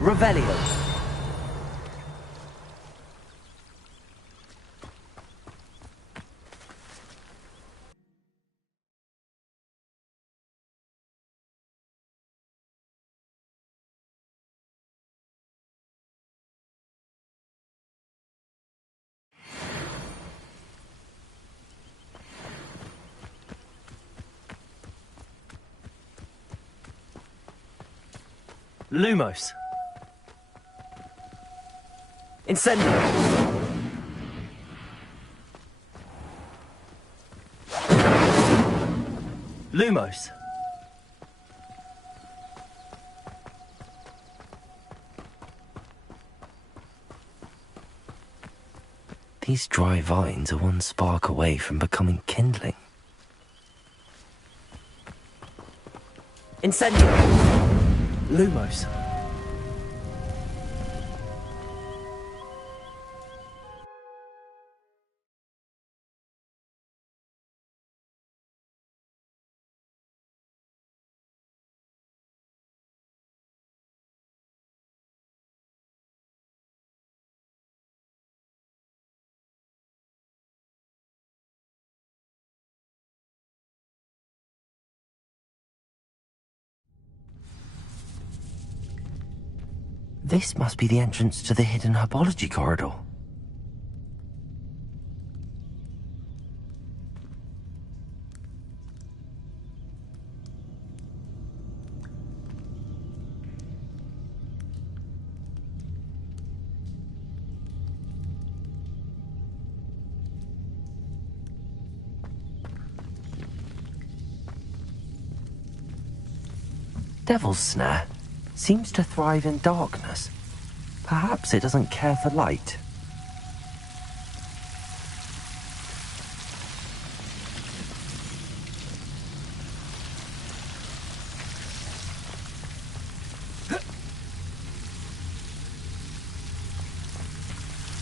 Revelio. Lumos. Incendio. Lumos. These dry vines are one spark away from becoming kindling. Incendio. Lumos. This must be the entrance to the hidden herbology corridor. Devil's Snare seems to thrive in darkness. Perhaps it doesn't care for light.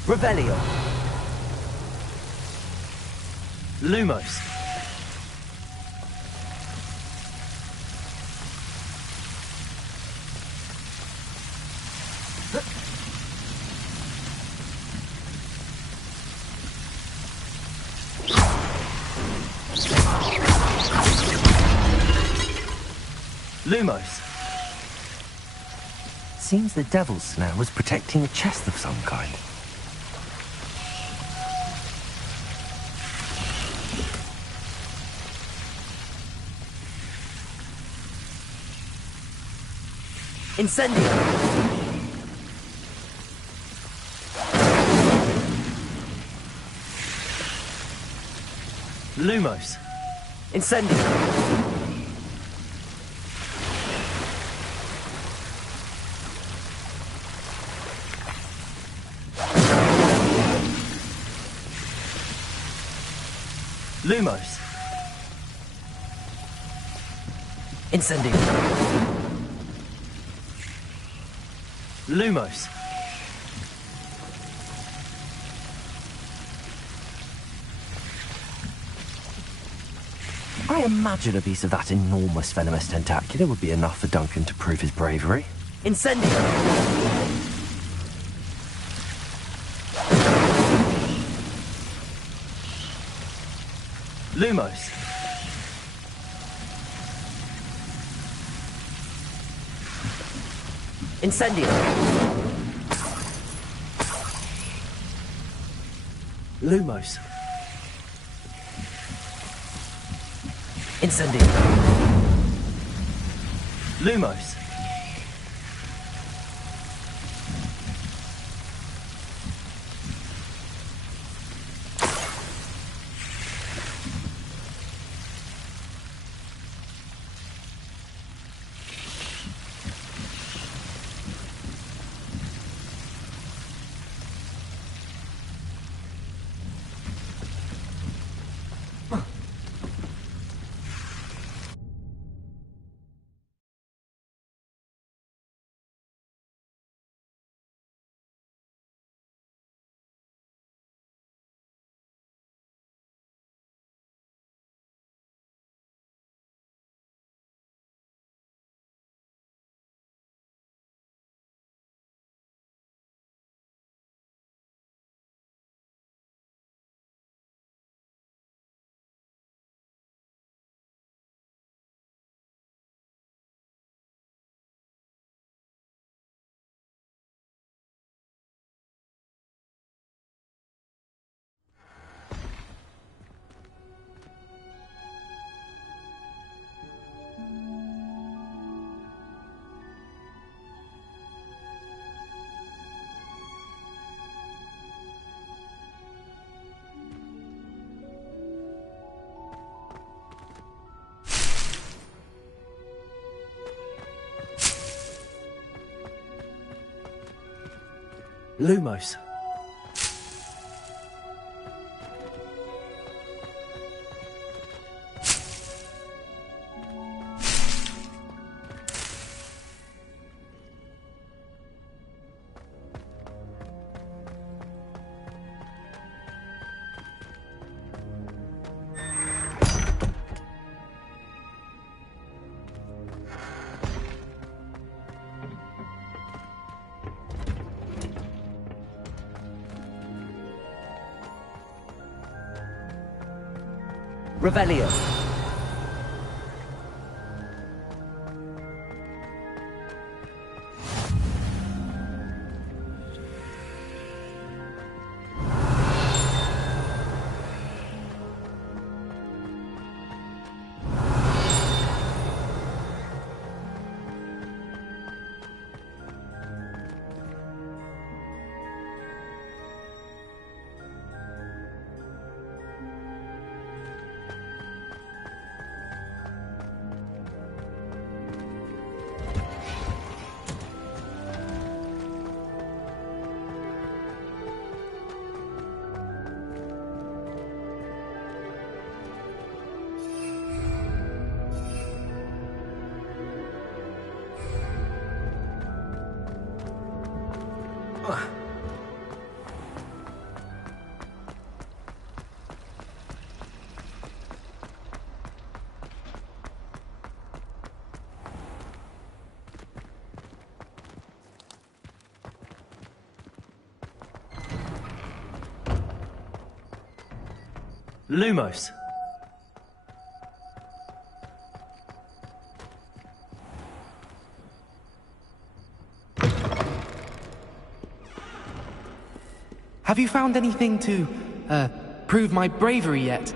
Revelio. Lumos. Lumos. Seems the Devil's Snare was protecting a chest of some kind. Incendio. Lumos. Incendio. Lumos. Incendio. Lumos. I imagine a piece of that enormous venomous tentacula would be enough for Duncan to prove his bravery. Incendio. Lumos. Incendio. Lumos. Incendio. Lumos. Lumos. Revelio. Lumos. Have you found anything to, prove my bravery yet?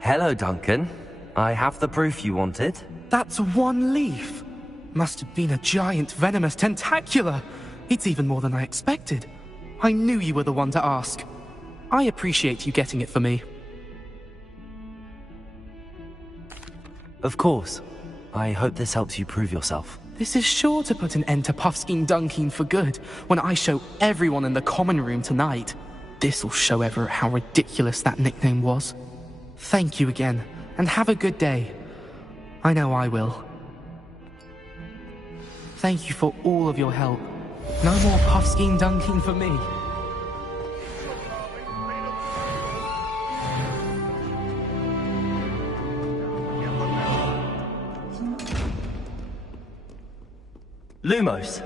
Hello, Duncan. I have the proof you wanted. That's one leaf. Must have been a giant venomous tentacula. It's even more than I expected. I knew you were the one to ask. I appreciate you getting it for me. Of course. I hope this helps you prove yourself. This is sure to put an end to Puffskein Dunkeen for good when I show everyone in the common room tonight. This'll show Everett how ridiculous that nickname was. Thank you again, and have a good day. I know I will. Thank you for all of your help. No more Puffskein Dunkeen for me. Lumos.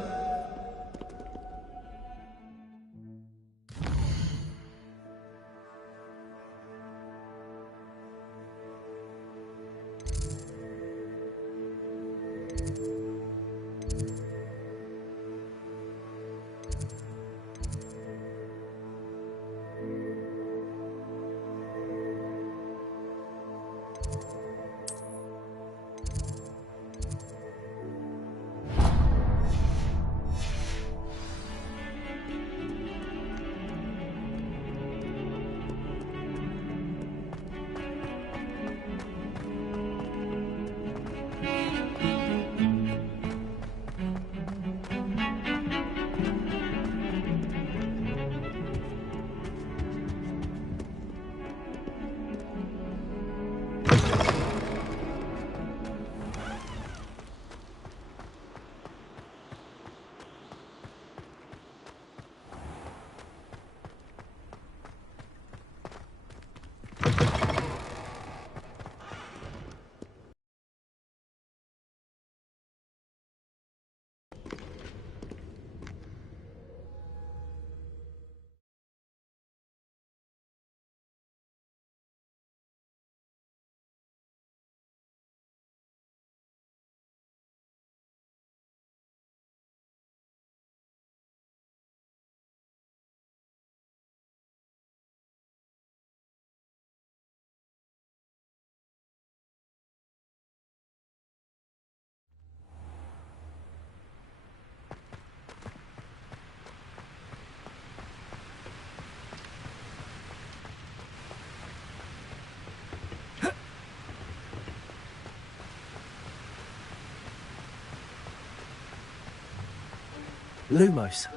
Lumos.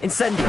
Incendio.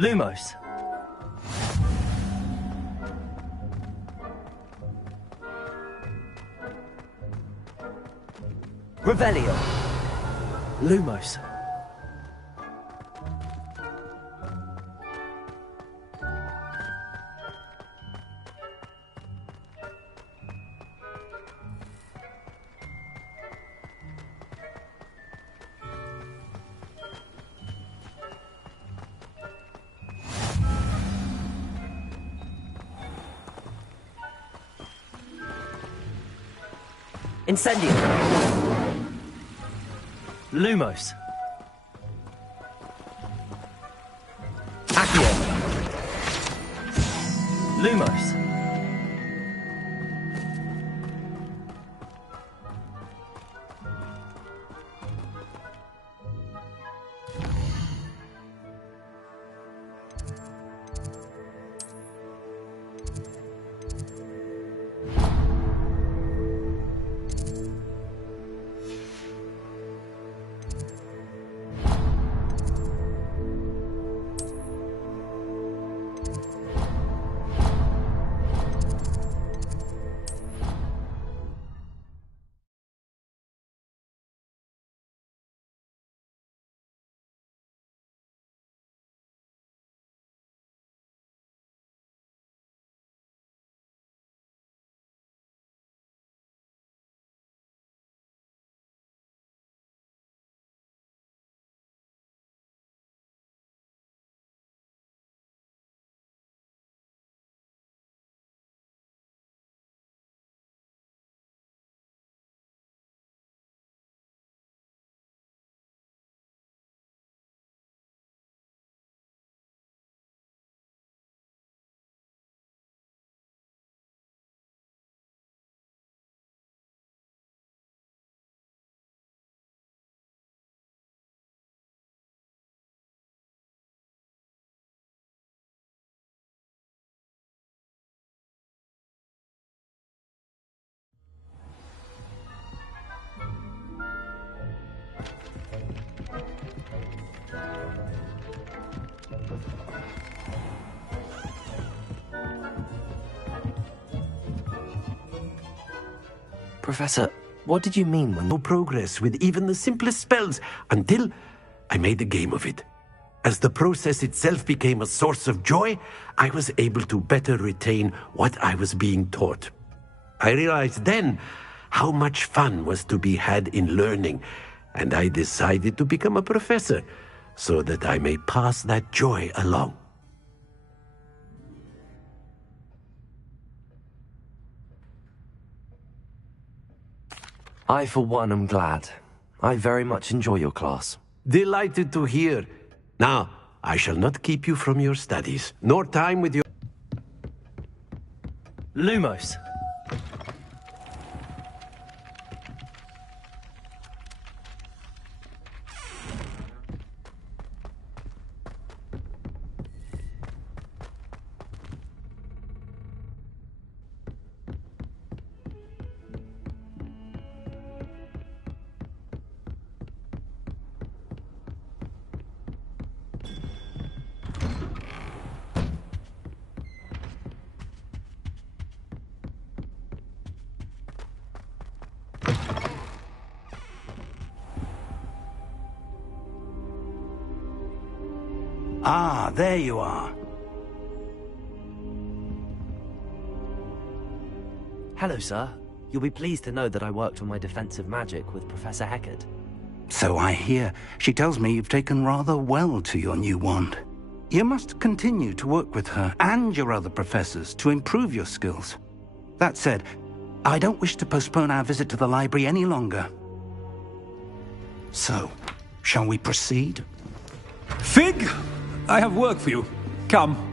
Lumos. Revelio. Lumos. Incendio. Lumos. Accio. Lumos. Professor, what did you mean when... No progress with even the simplest spells until I made a game of it. As the process itself became a source of joy, I was able to better retain what I was being taught. I realized then how much fun was to be had in learning, and I decided to become a professor so that I may pass that joy along. I, for one, am glad. I very much enjoy your class. Delighted to hear. Now, I shall not keep you from your studies, nor time with your... Lumos. Ah, there you are. Hello, sir. You'll be pleased to know that I worked on my defensive magic with Professor Heckard. So I hear. She tells me you've taken rather well to your new wand. You must continue to work with her and your other professors to improve your skills. That said, I don't wish to postpone our visit to the library any longer. So, shall we proceed? Fig! I have work for you. Come.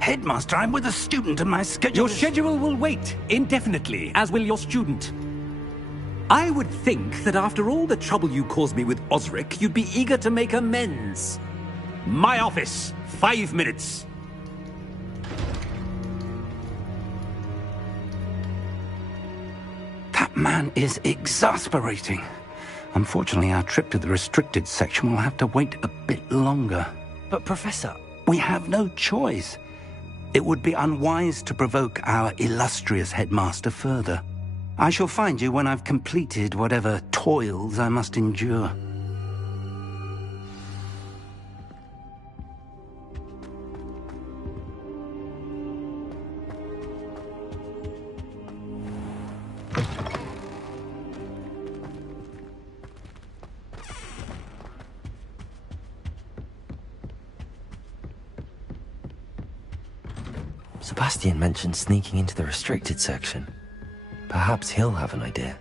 Headmaster, I'm with a student and my schedule Your schedule will wait indefinitely, as will your student. I would think that after all the trouble you caused me with Osric, you'd be eager to make amends. My office, 5 minutes. That man is exasperating. Unfortunately, our trip to the restricted section will have to wait a bit longer. But, Professor... We have no choice. It would be unwise to provoke our illustrious headmaster further. I shall find you when I've completed whatever toils I must endure. Sebastian mentioned sneaking into the restricted section. Perhaps he'll have an idea.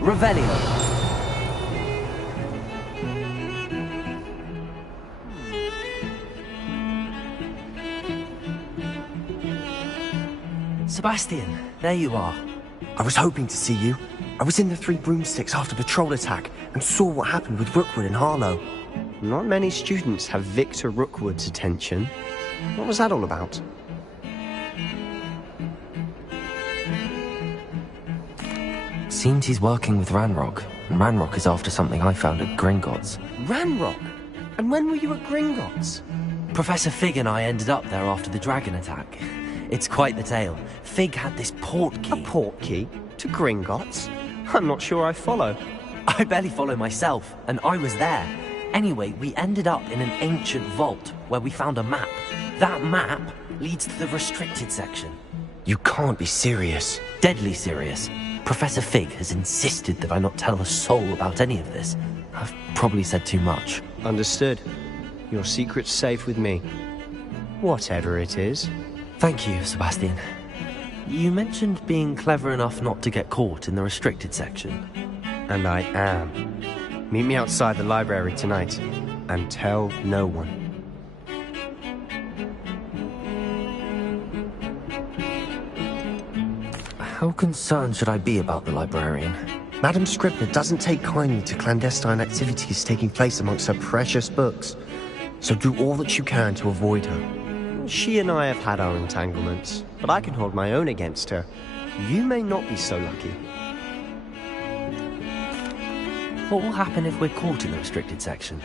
Revelio. Sebastian, there you are. I was hoping to see you. I was in the Three Broomsticks after the troll attack and saw what happened with Rookwood and Harlow. Not many students have Victor Rookwood's attention. What was that all about? Seems he's working with Ranrock, and Ranrock is after something I found at Gringotts. Ranrock? And when were you at Gringotts? Professor Fig and I ended up there after the dragon attack. It's quite the tale. Fig had this port key. A port key? To Gringotts? I'm not sure I follow. I barely follow myself, and I was there. Anyway, we ended up in an ancient vault where we found a map. That map leads to the restricted section. You can't be serious. Deadly serious. Professor Fig has insisted that I not tell a soul about any of this. I've probably said too much. Understood. Your secret's safe with me. Whatever it is. Thank you, Sebastian. You mentioned being clever enough not to get caught in the restricted section. And I am. Meet me outside the library tonight, and tell no one. How concerned should I be about the librarian? Madam Scribner doesn't take kindly to clandestine activities taking place amongst her precious books. So do all that you can to avoid her. She and I have had our entanglements, but I can hold my own against her. You may not be so lucky. What will happen if we're caught in the restricted section?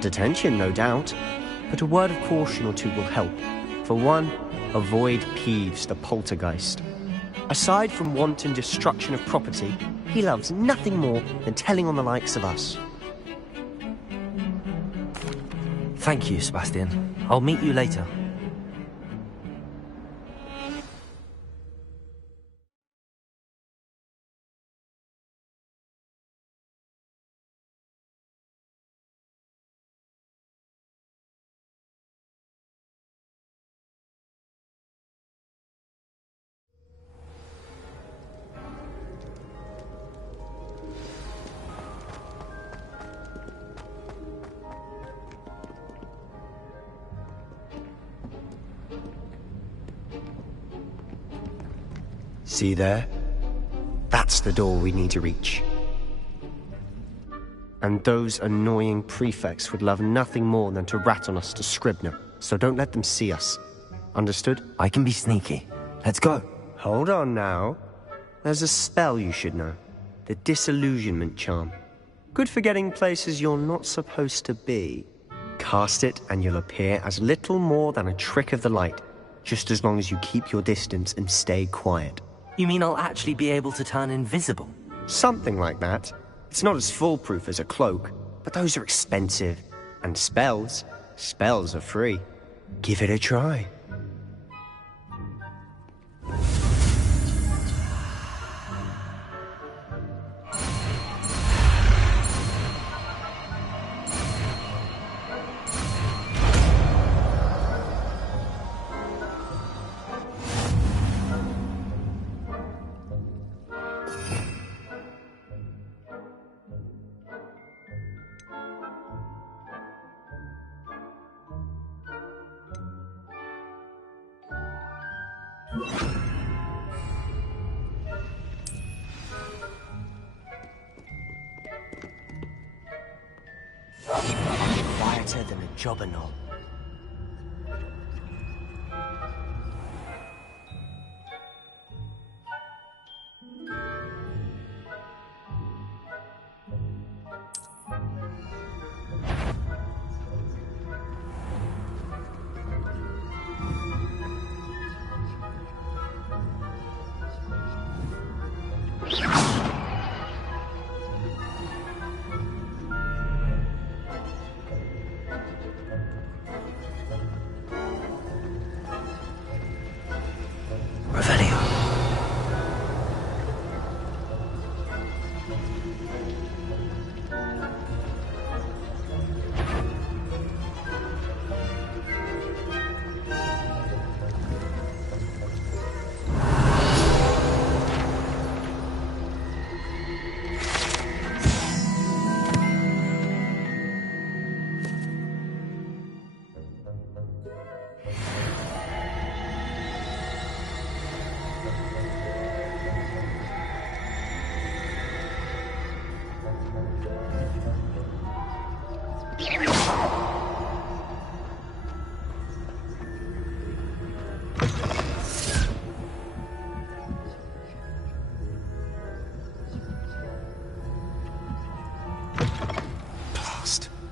Detention, no doubt. But a word of caution or two will help. For one, avoid Peeves, the poltergeist. Aside from wanton destruction of property, he loves nothing more than telling on the likes of us. Thank you, Sebastian. I'll meet you later. See there? That's the door we need to reach. And those annoying prefects would love nothing more than to rat on us to Scribner, so don't let them see us. Understood? I can be sneaky. Let's go. Hold on now. There's a spell you should know. the disillusionment charm. Good for getting places you're not supposed to be. Cast it and you'll appear as little more than a trick of the light, just as long as you keep your distance and stay quiet. You mean I'll actually be able to turn invisible? Something like that. It's not as foolproof as a cloak, but those are expensive. And spells are free. Give it a try. Quieter than a jobberknoll.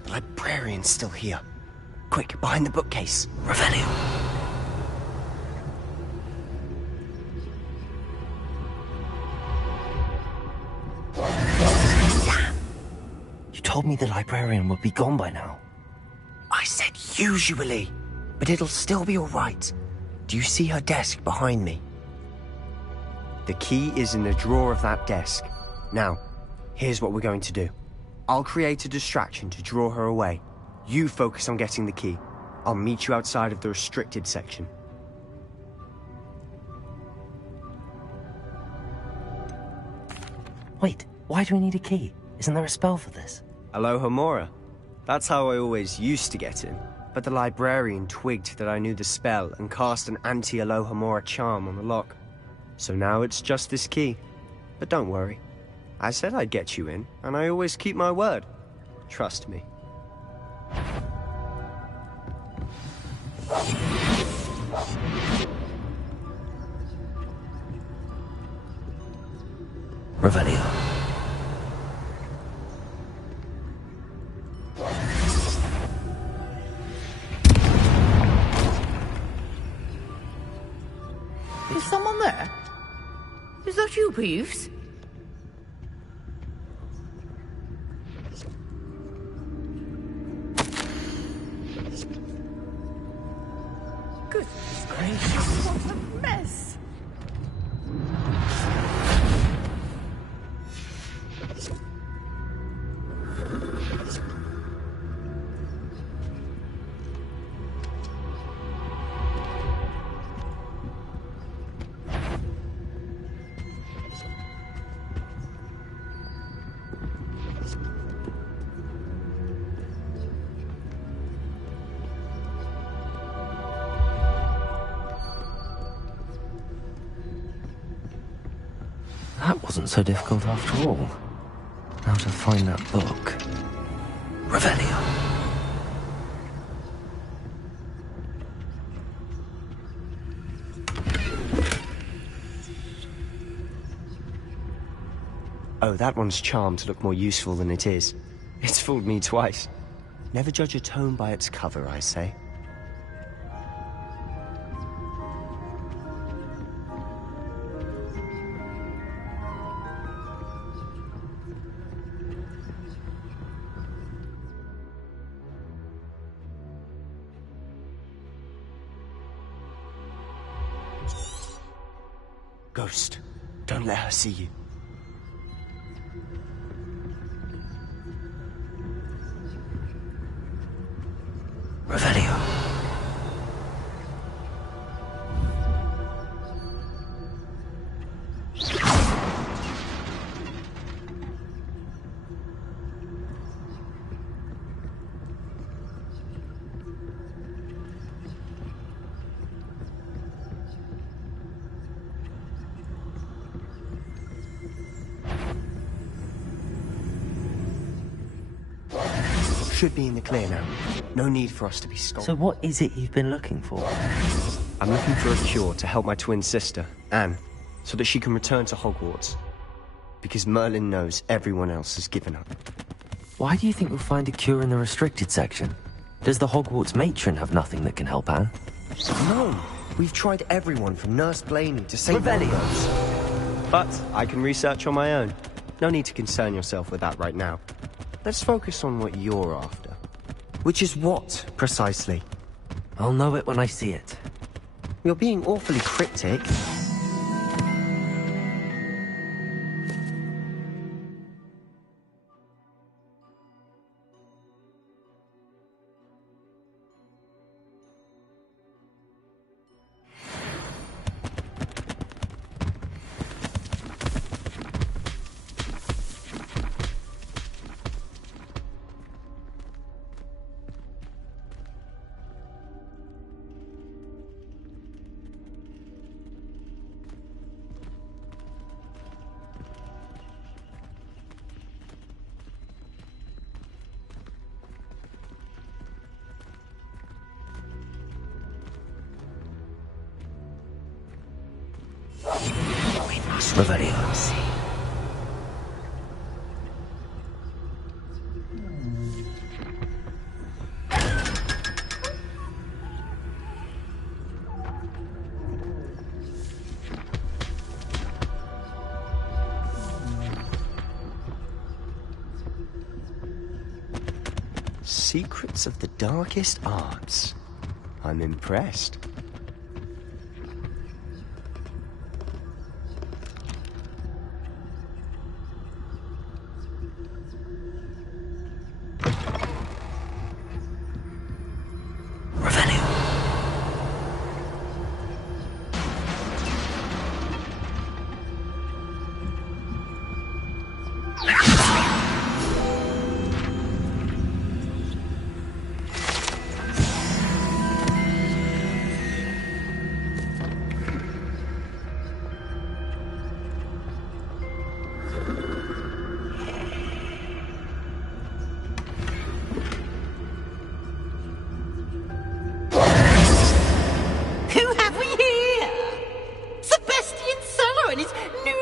Librarian's still here. Quick, behind the bookcase. Revelio. You told me the librarian would be gone by now. I said usually, but it'll still be all right. Do you see her desk behind me? The key is in the drawer of that desk. Now, here's what we're going to do. I'll create a distraction to draw her away. You focus on getting the key. I'll meet you outside of the restricted section. Wait, why do we need a key? Isn't there a spell for this? Alohomora. That's how I always used to get in. But the librarian twigged that I knew the spell and cast an anti-Alohomora charm on the lock. So now it's just this key. But don't worry. I said I'd get you in, and I always keep my word. Trust me. Revelio. Is someone there? Is that you, Peeves? Goodness gracious, what a mess! That wasn't so difficult after all. Now to find that book. Revelio. Oh, that one's charmed to look more useful than it is. It's fooled me twice. Never judge a tome by its cover, I say. Ghost, don't let her see you. Revelio. Should be in the clear now. No need for us to be stopped. So what is it you've been looking for? I'm looking for a cure to help my twin sister, Anne, so that she can return to Hogwarts. Because Merlin knows everyone else has given up. Why do you think we'll find a cure in the restricted section? Does the Hogwarts matron have nothing that can help Anne? No! We've tried everyone from Nurse Blaney to St. Revelio. Margaret's. But I can research on my own. No need to concern yourself with that right now. Let's focus on what you're after. Which is what, precisely? I'll know it when I see it. You're being awfully cryptic. Revelio. Secrets of the darkest arts. I'm impressed.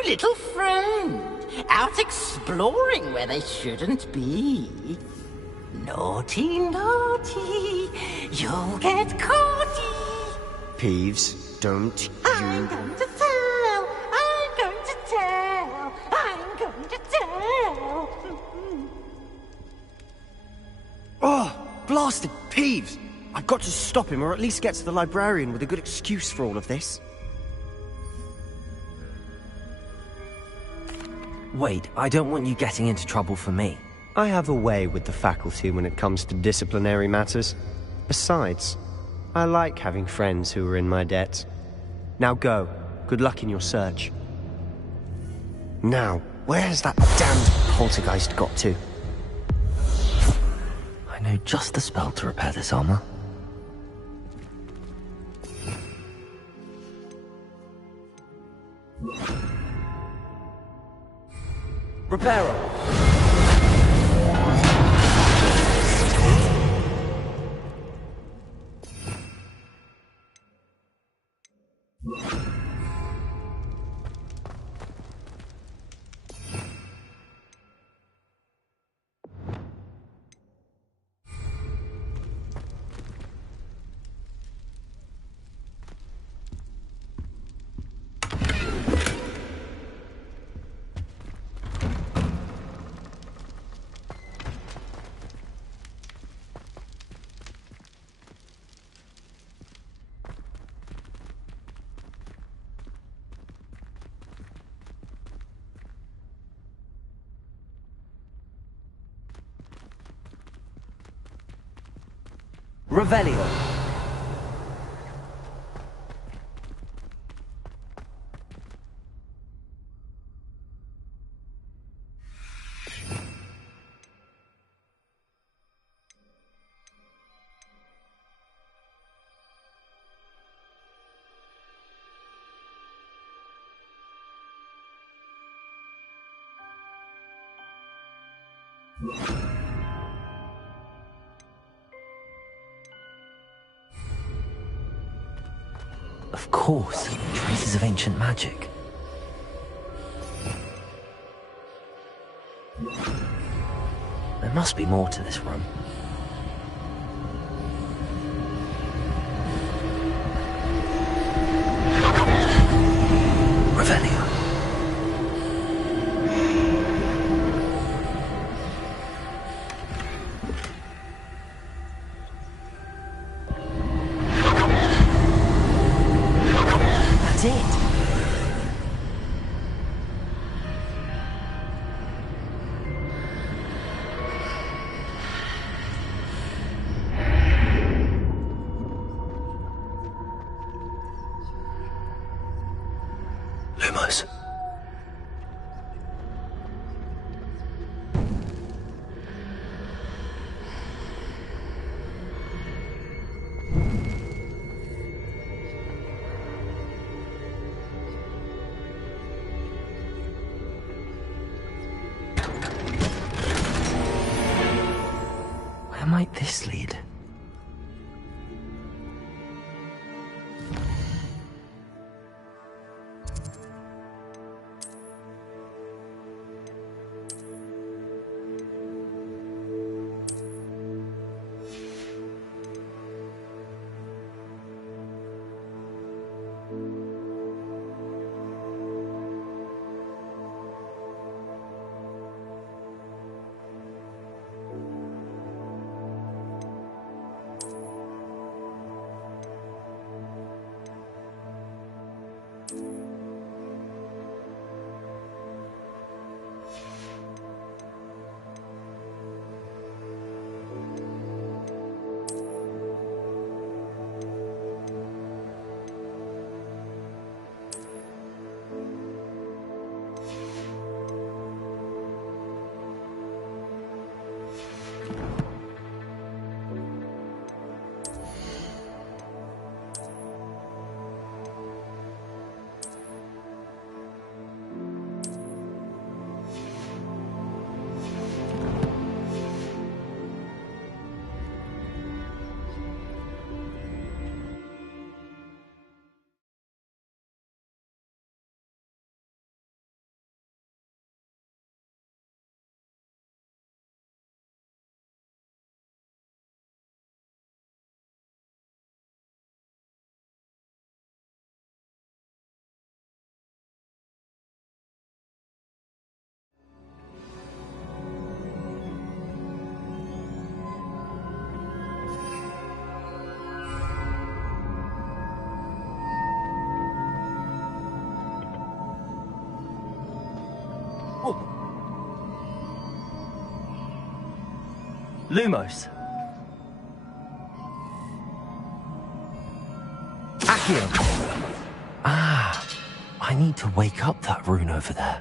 Little friend, out exploring where they shouldn't be. Naughty, naughty, you'll get caughty. Peeves, don't I'm going to tell, I'm going to tell, I'm going to tell. Oh, blasted Peeves! I've got to stop him, or at least get to the librarian with a good excuse for all of this. Wait, I don't want you getting into trouble for me. I have a way with the faculty when it comes to disciplinary matters. Besides, I like having friends who are in my debt. Now go. Good luck in your search. Now, where has that damned poltergeist got to? I know just the spell to repair this armor. Reparo! Revelio. Of course, traces of ancient magic. There must be more to this room. Revelio. That's it. Lumos. Where might this lead? Lumos. Accio. Ah, I need to wake up that rune over there.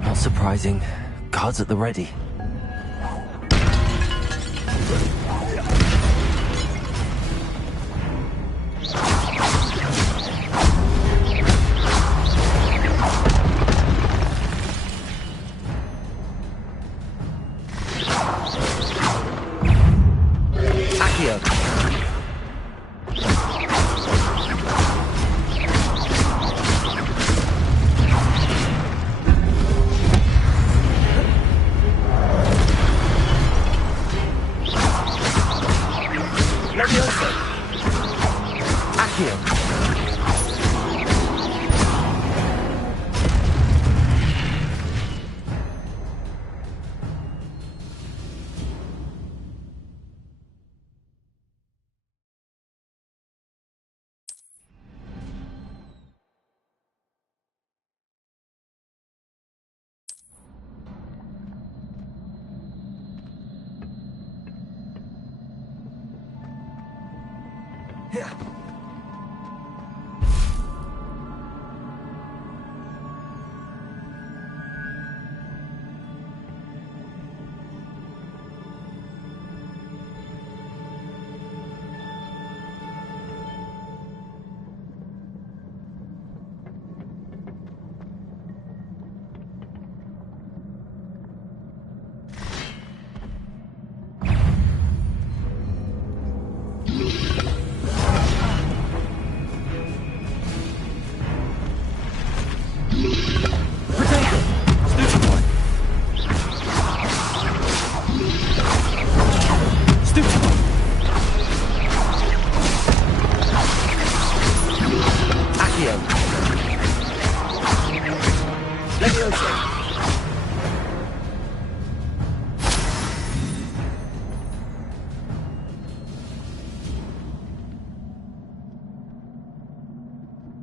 Not surprising. Guards at the ready. Accio.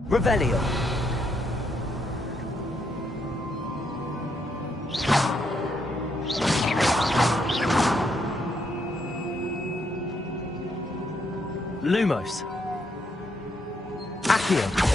Revelio. Lumos. Accio.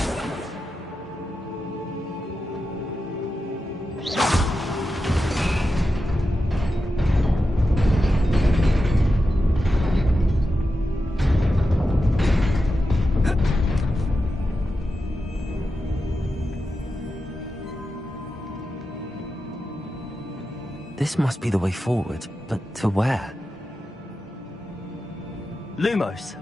This must be the way forward, but to where? Lumos.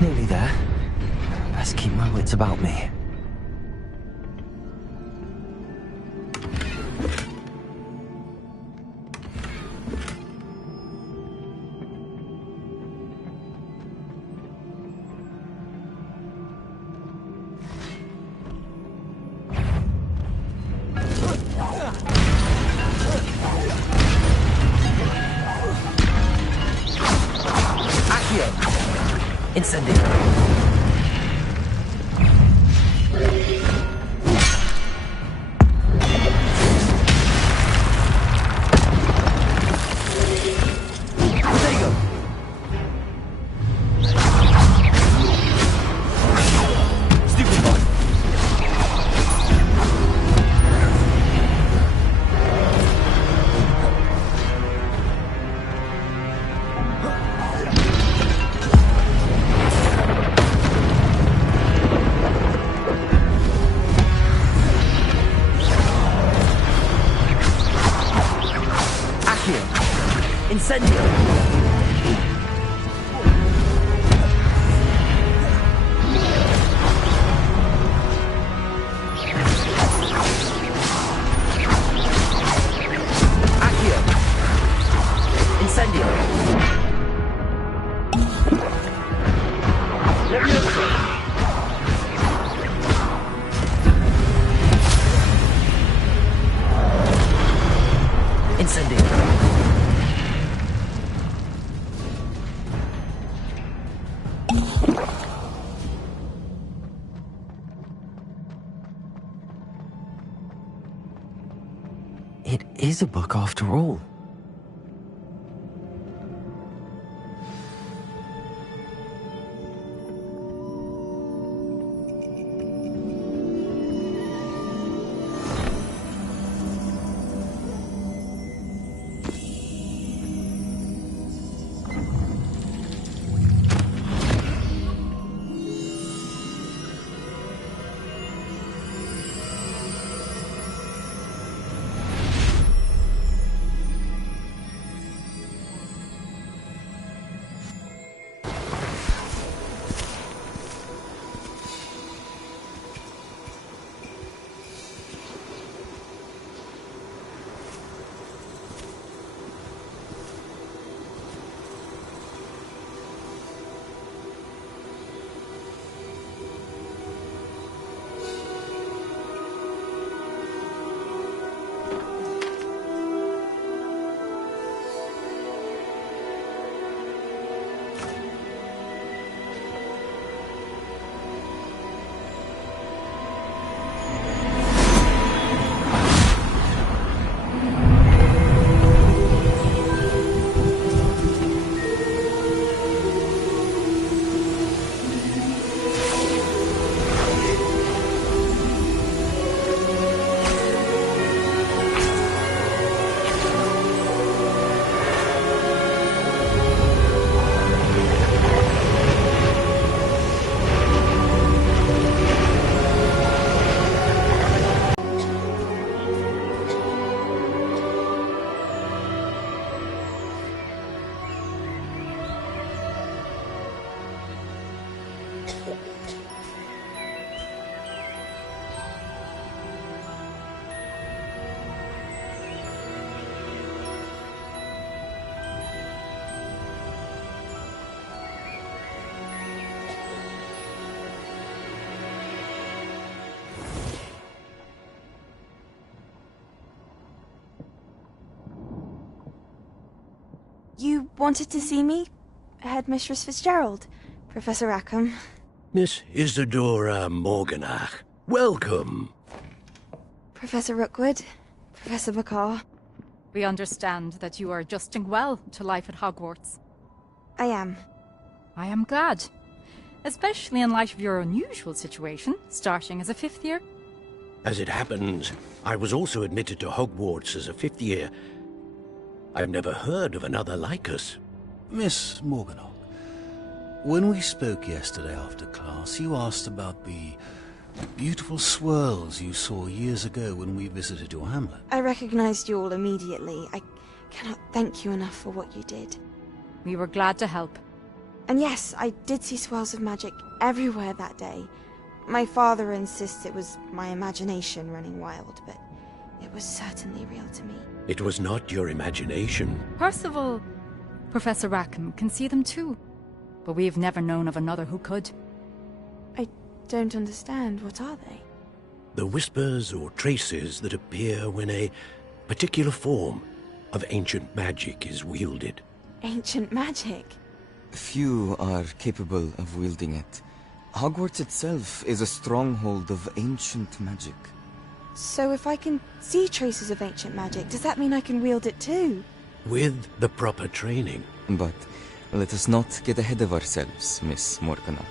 Nearly there. Best keep my wits about me. Incendio. Incendio! Accio! Incendio! Levioso! Incendio! It is a book after all. You wanted to see me? Headmistress Fitzgerald, Professor Rackham. Miss Isadora Morganach, welcome. Professor Rookwood, Professor Bakar. We understand that you are adjusting well to life at Hogwarts. I am. I am glad. Especially in light of your unusual situation, starting as a 5th year. As it happens, I was also admitted to Hogwarts as a 5th year. I've never heard of another like us. Miss Morganach, when we spoke yesterday after class, you asked about the beautiful swirls you saw years ago when we visited your hamlet. I recognized you all immediately. I cannot thank you enough for what you did. We were glad to help. And yes, I did see swirls of magic everywhere that day. My father insists it was my imagination running wild, but it was certainly real to me. It was not your imagination. Percival, Professor Rackham can see them too. But we've never known of another who could. I don't understand. What are they? The whispers or traces that appear when a particular form of ancient magic is wielded. Ancient magic? Few are capable of wielding it. Hogwarts itself is a stronghold of ancient magic. So if I can see traces of ancient magic, does that mean I can wield it too? With the proper training. But let us not get ahead of ourselves, Miss Morganach.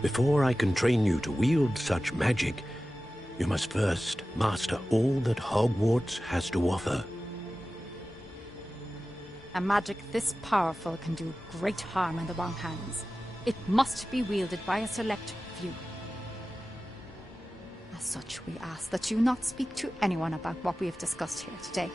Before I can train you to wield such magic, you must first master all that Hogwarts has to offer. A magic this powerful can do great harm in the wrong hands. It must be wielded by a select few. As such, we ask that you not speak to anyone about what we have discussed here today.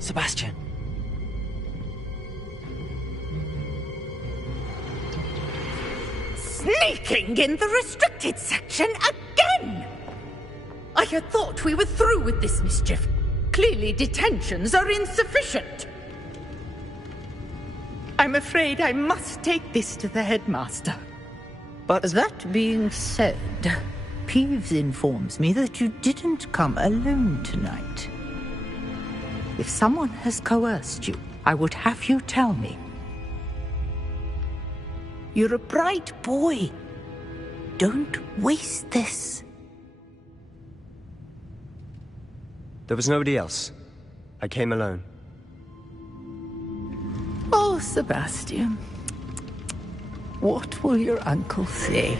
Sebastian. Sneaking in the restricted section again! I had thought we were through with this mischief. Clearly detentions are insufficient. I'm afraid I must take this to the headmaster. But that being said, Peeves informs me that you didn't come alone tonight. If someone has coerced you, I would have you tell me. You're a bright boy. Don't waste this. There was nobody else. I came alone. Oh, Sebastian. What will your uncle say?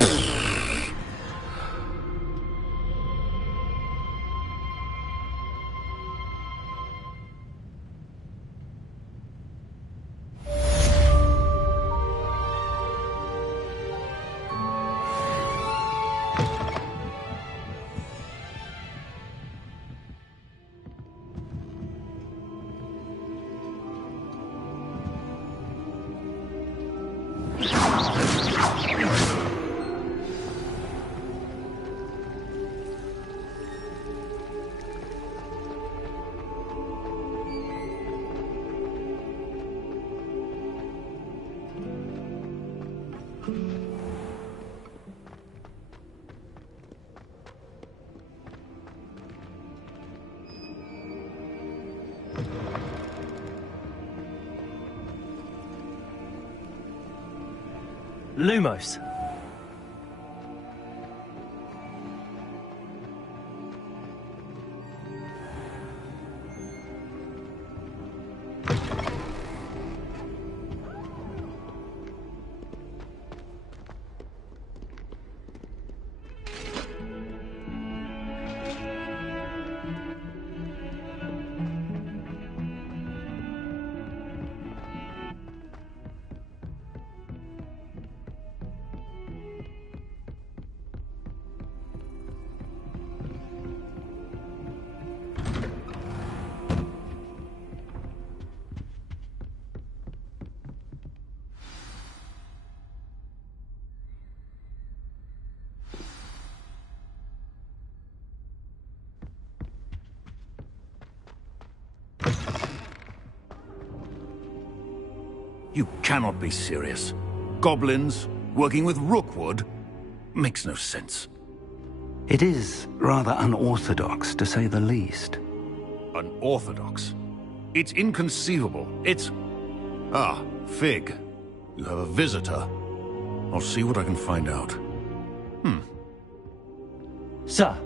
Lumos. You cannot be serious. Goblins, working with Rookwood? Makes no sense. It is rather unorthodox, to say the least. Unorthodox? It's inconceivable. It's... Ah, Fig. You have a visitor. I'll see what I can find out. Sir,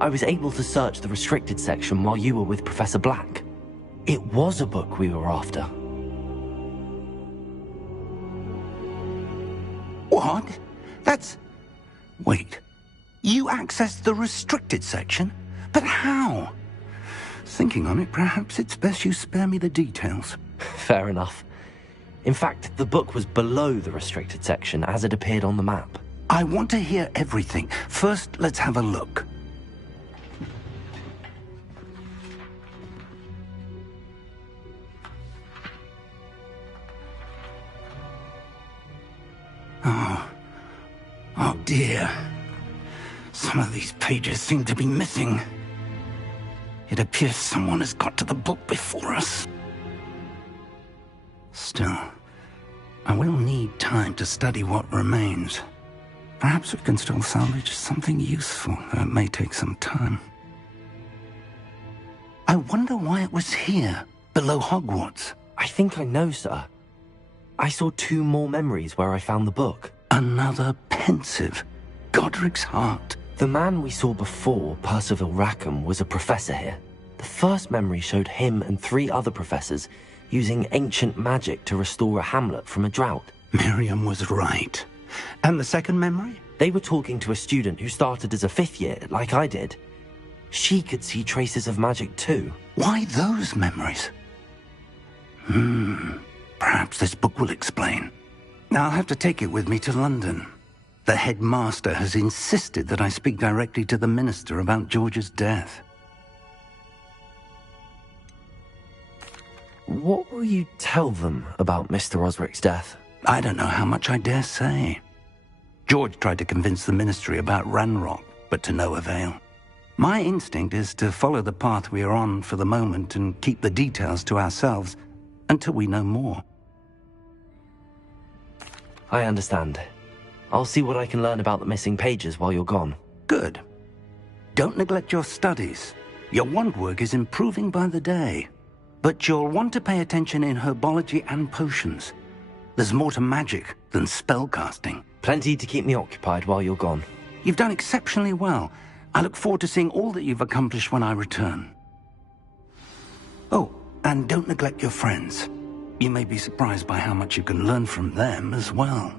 I was able to search the restricted section while you were with Professor Black. It was a book we were after. What? That's... Wait. You accessed the restricted section? But how? Thinking on it, perhaps it's best you spare me the details. Fair enough. In fact, the book was below the restricted section as it appeared on the map. I want to hear everything. First, let's have a look. Oh dear. Some of these pages seem to be missing. It appears someone has got to the book before us. Still, I will need time to study what remains. Perhaps we can still salvage something useful, though it may take some time. I wonder why it was here, below Hogwarts. I think I know, sir. I saw 2 more memories where I found the book. Another pensive. Godric's heart. The man we saw before, Percival Rackham, was a professor here. The first memory showed him and 3 other professors using ancient magic to restore a hamlet from a drought. Miriam was right. And the second memory? They were talking to a student who started as a 5th year, like I did. She could see traces of magic too. Why those memories? Perhaps this book will explain. I'll have to take it with me to London. The headmaster has insisted that I speak directly to the minister about George's death. What will you tell them about Mr. Osric's death? I don't know how much I dare say. George tried to convince the ministry about Ranrock, but to no avail. My instinct is to follow the path we are on for the moment and keep the details to ourselves until we know more. I understand. I'll see what I can learn about the missing pages while you're gone. Good. Don't neglect your studies. Your wand work is improving by the day. But you'll want to pay attention in herbology and potions. There's more to magic than spellcasting. Plenty to keep me occupied while you're gone. You've done exceptionally well. I look forward to seeing all that you've accomplished when I return. Oh, and don't neglect your friends. You may be surprised by how much you can learn from them as well.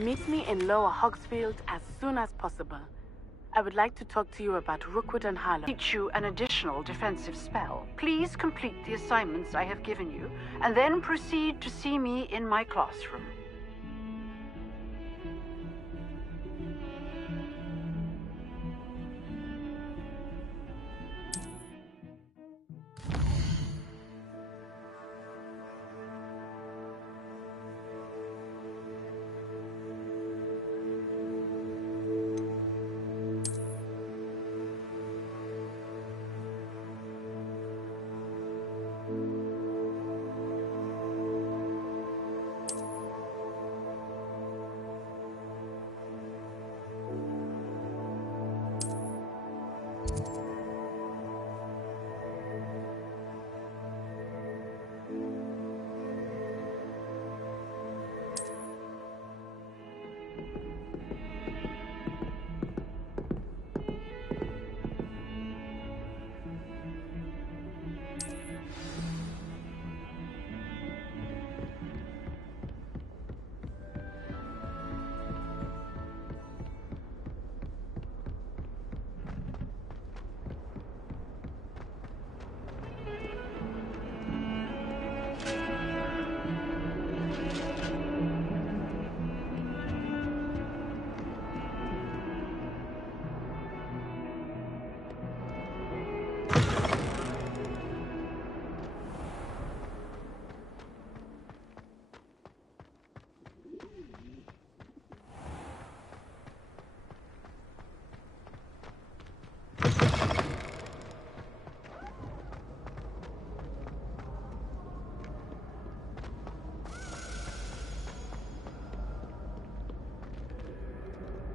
Meet me in Lower Hogsfield as soon as possible. I would like to talk to you about Rookwood and Harlow. Teach you an additional defensive spell. Please complete the assignments I have given you, and then proceed to see me in my classroom.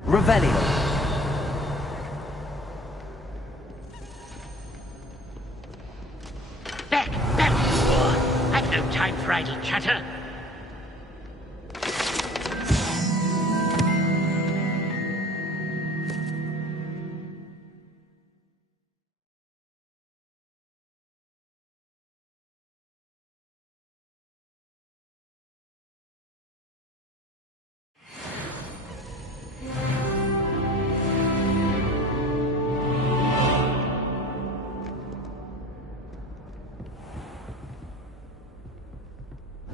Revelio. Back, I've no time for idle chatter.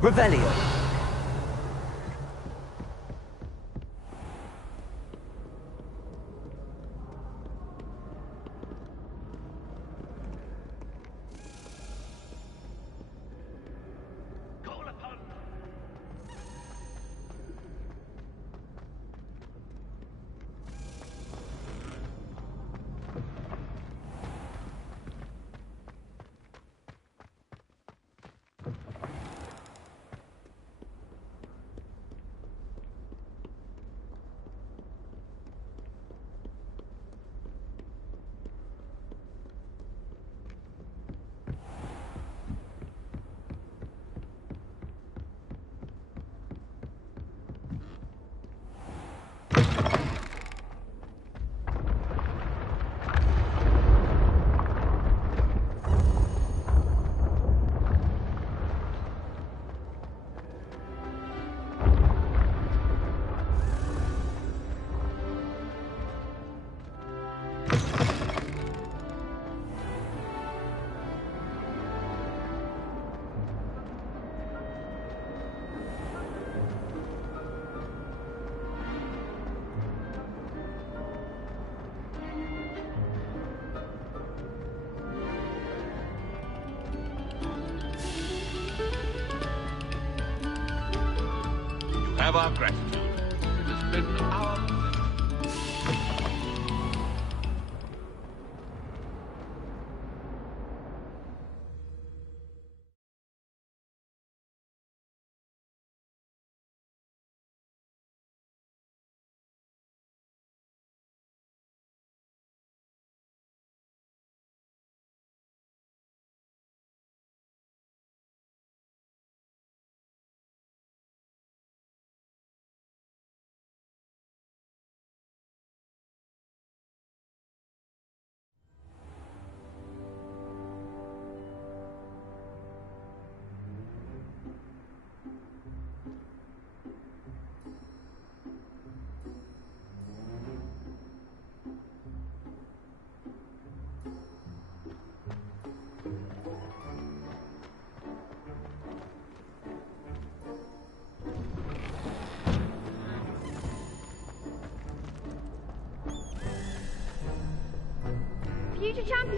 Revelio. Have our gratitude. It has been our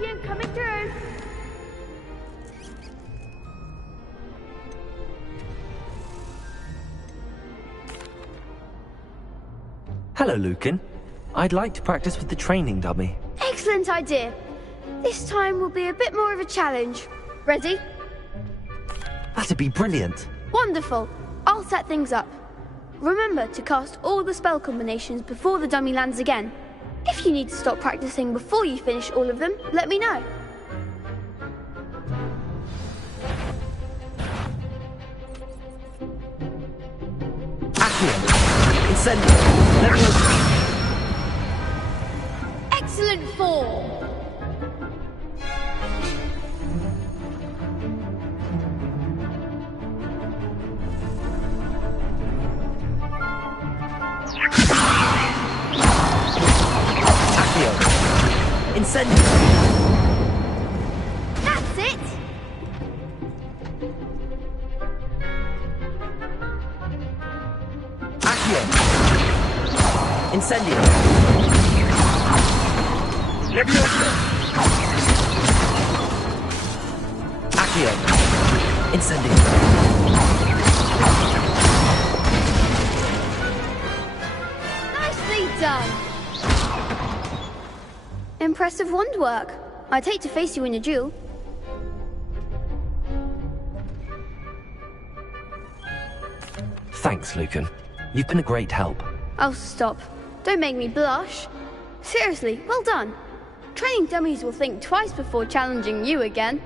Champion coming through. Hello, Lucan. I'd like to practice with the training dummy. Excellent idea. This time will be a bit more of a challenge. Ready? That'd be brilliant. Wonderful. I'll set things up. Remember to cast all the spell combinations before the dummy lands again. If you need to stop practicing before you finish all of them, let me know. Accio! Incendio! Leviosa! Excellent form! Incendio! That's it! Accio! Incendio! Leviosa! Accio! Incendio! Nicely done! Impressive wand work. I'd hate to face you in a duel. Thanks, Lucan. You've been a great help. Oh, stop. Don't make me blush. Seriously, well done. Training dummies will think twice before challenging you again.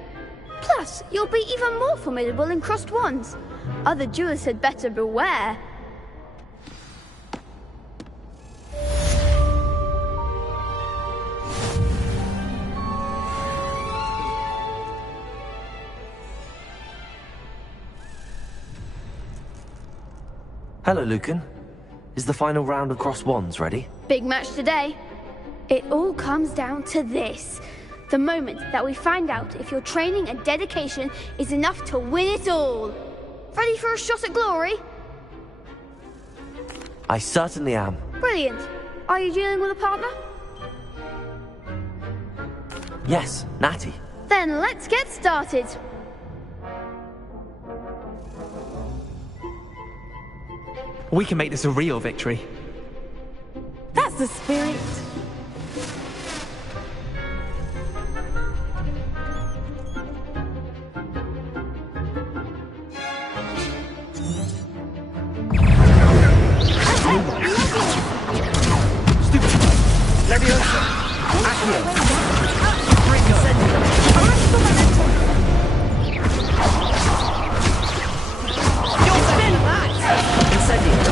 Plus, you'll be even more formidable in crossed wands. Other duelists had better beware. Hello, Lucan. Is the final round of cross wands ready? Big match today. It all comes down to this. The moment that we find out if your training and dedication is enough to win it all. Ready for a shot at glory? I certainly am. Brilliant. Are you dealing with a partner? Yes, Natty. Then let's get started. We can make this a real victory. That's the spirit. Leviosa! Accio! Incendio! You'll spin that! Incendio!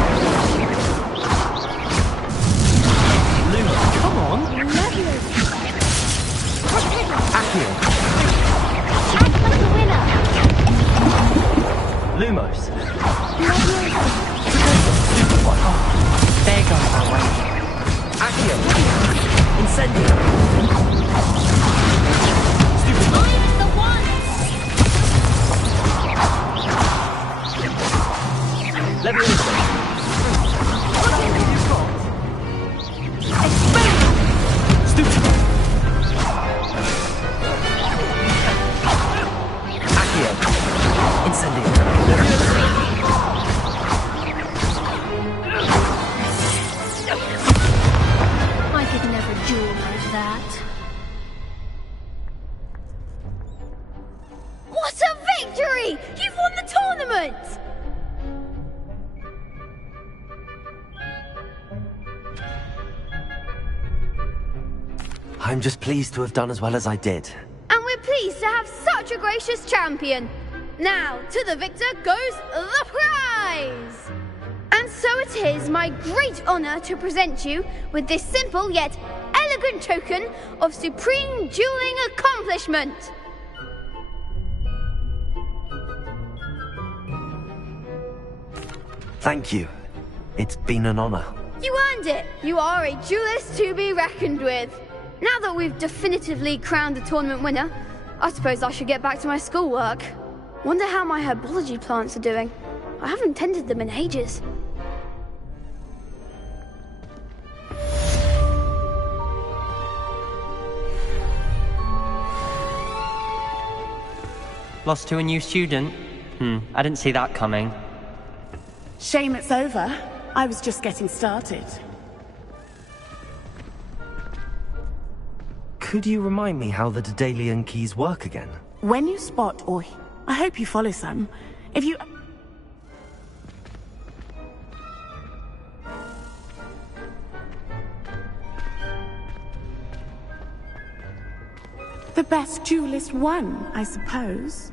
Luma! Come on! Accio! Act like a winner! Lumos! There goes our way. Accio! Incendio! I'm the one! Leviosa! Stupid! Accio! Incendio! Leviosa! I could never duel like that. What a victory! You've won the tournament! I'm just pleased to have done as well as I did. And we're pleased to have such a gracious champion. Now, to the victor goes the prize! And so it is my great honor to present you with this simple yet elegant token of supreme dueling accomplishment. Thank you. It's been an honor. You earned it. You are a duelist to be reckoned with. Now that we've definitively crowned the tournament winner, I suppose I should get back to my schoolwork. Wonder how my herbology plants are doing. I haven't tended them in ages. Lost to a new student? I didn't see that coming. Shame it's over. I was just getting started. Could you remind me how the Daedalian keys work again? When you spot or... I hope you follow some. If you... The best duelist won, I suppose.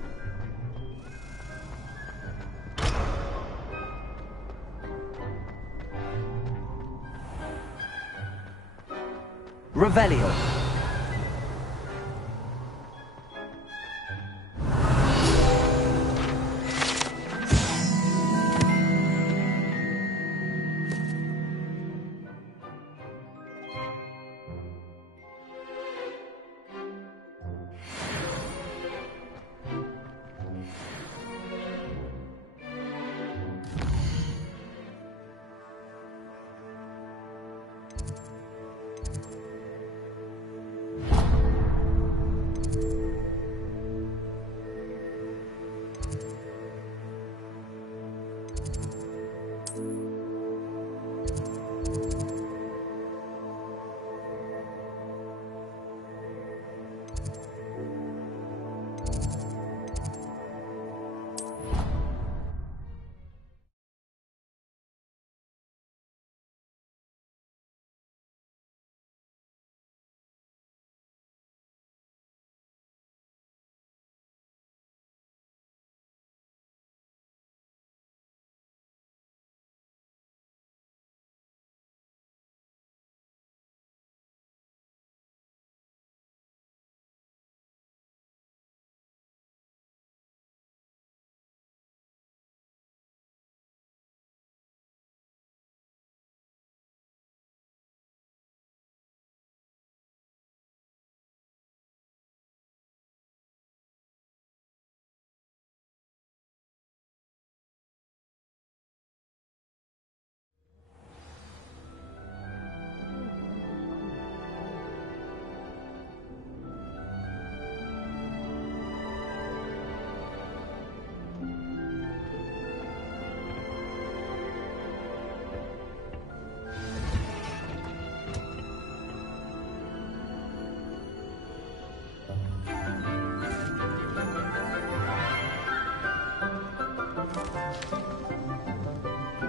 Revelio.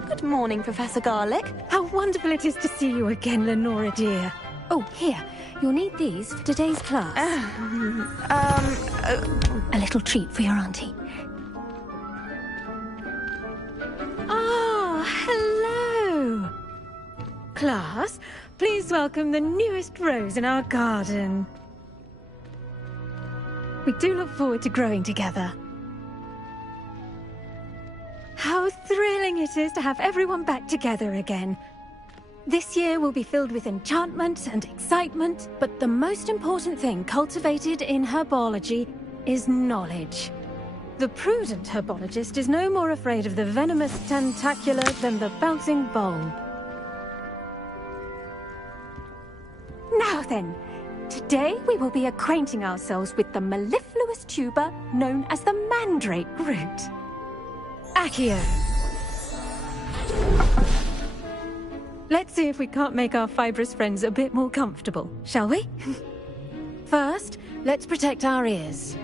Good morning, Professor Garlick. How wonderful it is to see you again, Lenora dear. Oh, here. You'll need these for today's class. A little treat for your auntie. Ah, hello. Class, please welcome the newest rose in our garden. We do look forward to growing together. How thrilling it is to have everyone back together again. This year will be filled with enchantment and excitement, but the most important thing cultivated in herbology is knowledge. The prudent herbologist is no more afraid of the venomous tentacular than the bouncing bulb. Now then, today we will be acquainting ourselves with the mellifluous tuber known as the mandrake root. Accio. Let's see if we can't make our fibrous friends a bit more comfortable, shall we? First, let's protect our ears.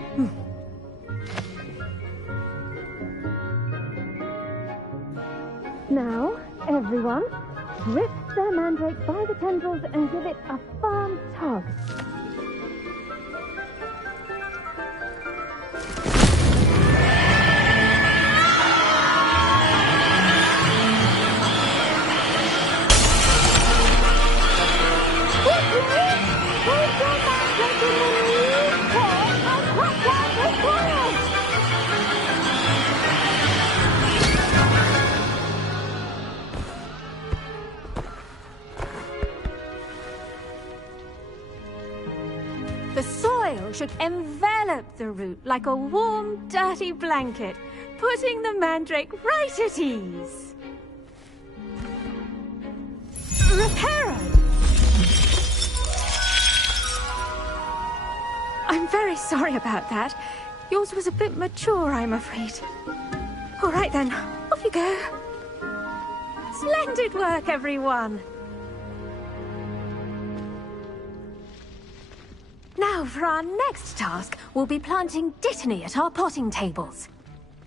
Now, everyone, grip their mandrake by the tendrils and give it a firm tug. The soil should envelop the root like a warm, dirty blanket, putting the mandrake right at ease. Reparo! I'm very sorry about that. Yours was a bit mature, I'm afraid. All right then, off you go. Splendid work, everyone. Now, for our next task, we'll be planting dittany at our potting tables.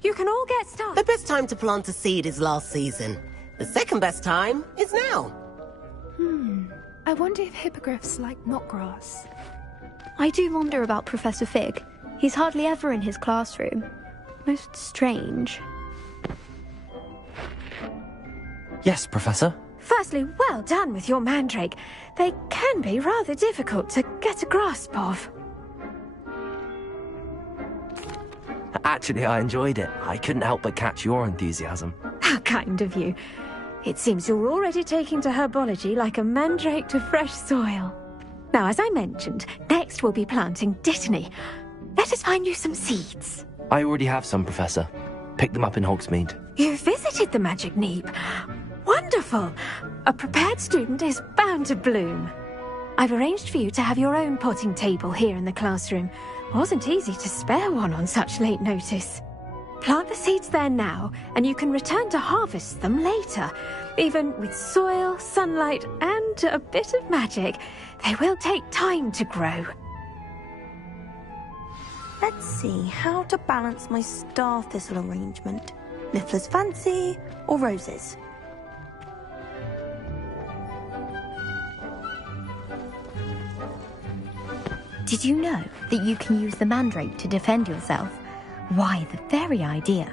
You can all get started. The best time to plant a seed is last season. The second best time is now. I wonder if hippogriffs like knotgrass. I do wonder about Professor Fig. He's hardly ever in his classroom. Most strange. Yes, Professor? Firstly, well done with your mandrake. They can be rather difficult to get a grasp of. Actually, I enjoyed it. I couldn't help but catch your enthusiasm. How kind of you. It seems you're already taking to herbology like a mandrake to fresh soil. Now, as I mentioned, next we'll be planting dittany. Let us find you some seeds. I already have some, Professor. Picked them up in Hogsmeade. You visited the Magic Neep. Wonderful! A prepared student is bound to bloom. I've arranged for you to have your own potting table here in the classroom. Wasn't easy to spare one on such late notice. Plant the seeds there now, and you can return to harvest them later. Even with soil, sunlight, and a bit of magic, they will take time to grow. Let's see how to balance my star thistle arrangement. Niffler's fancy or roses? Did you know that you can use the mandrake to defend yourself? Why, the very idea.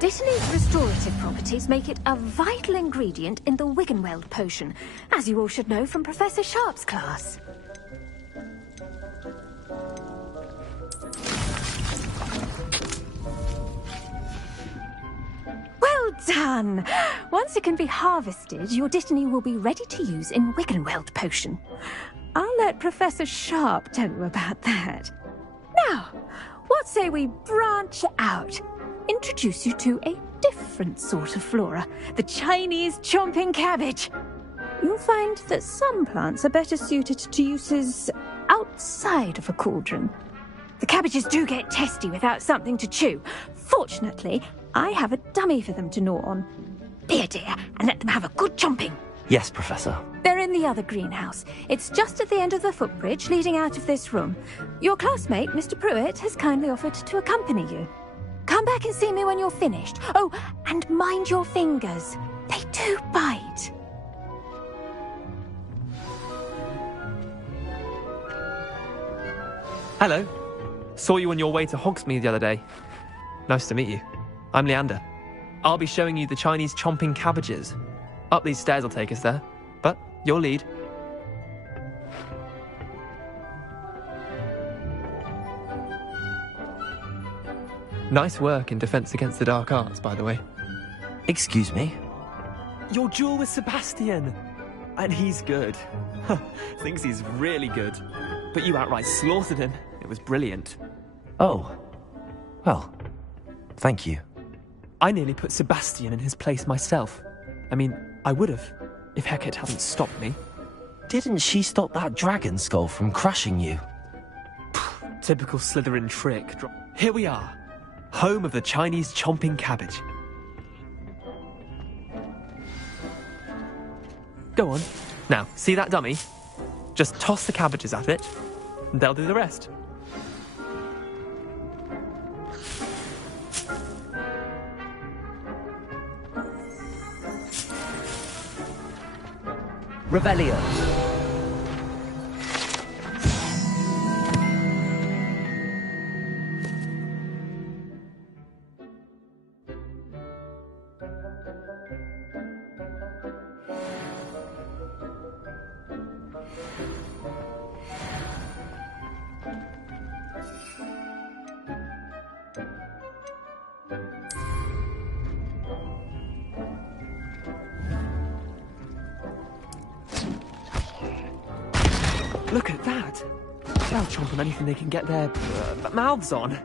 Dittany's restorative properties make it a vital ingredient in the Wiggenweld potion, as you all should know from Professor Sharp's class. Well done! Once it can be harvested, your dittany will be ready to use in Wiggenweld potion. I'll let Professor Sharp tell you about that. Now, what say we branch out? Introduce you to a different sort of flora, the Chinese chomping cabbage. You'll find that some plants are better suited to uses outside of a cauldron. The cabbages do get testy without something to chew. Fortunately, I have a dummy for them to gnaw on. Be a dear and let them have a good chomping. Yes, Professor. They're in the other greenhouse. It's just at the end of the footbridge leading out of this room. Your classmate, Mr. Pruitt, has kindly offered to accompany you. Come back and see me when you're finished. Oh, and mind your fingers. They do bite. Hello. Saw you on your way to Hogsmeade the other day. Nice to meet you. I'm Leander. I'll be showing you the Chinese chomping cabbages. Up these stairs will take us there, but your lead. Nice work in Defense Against the Dark Arts, by the way. Excuse me? Your duel with Sebastian! And he's good. Thinks he's really good. But you outright slaughtered him. It was brilliant. Oh. Well, thank you. I nearly put Sebastian in his place myself. I mean, I would have, if Hecate hadn't stopped me. Didn't she stop that dragon skull from crushing you? Typical Slytherin trick. Here we are. Home of the Chinese chomping cabbage. Go on. Now, see that dummy? Just toss the cabbages at it, and they'll do the rest. Revelio. Look at that! They'll chomp on anything they can get their mouths on.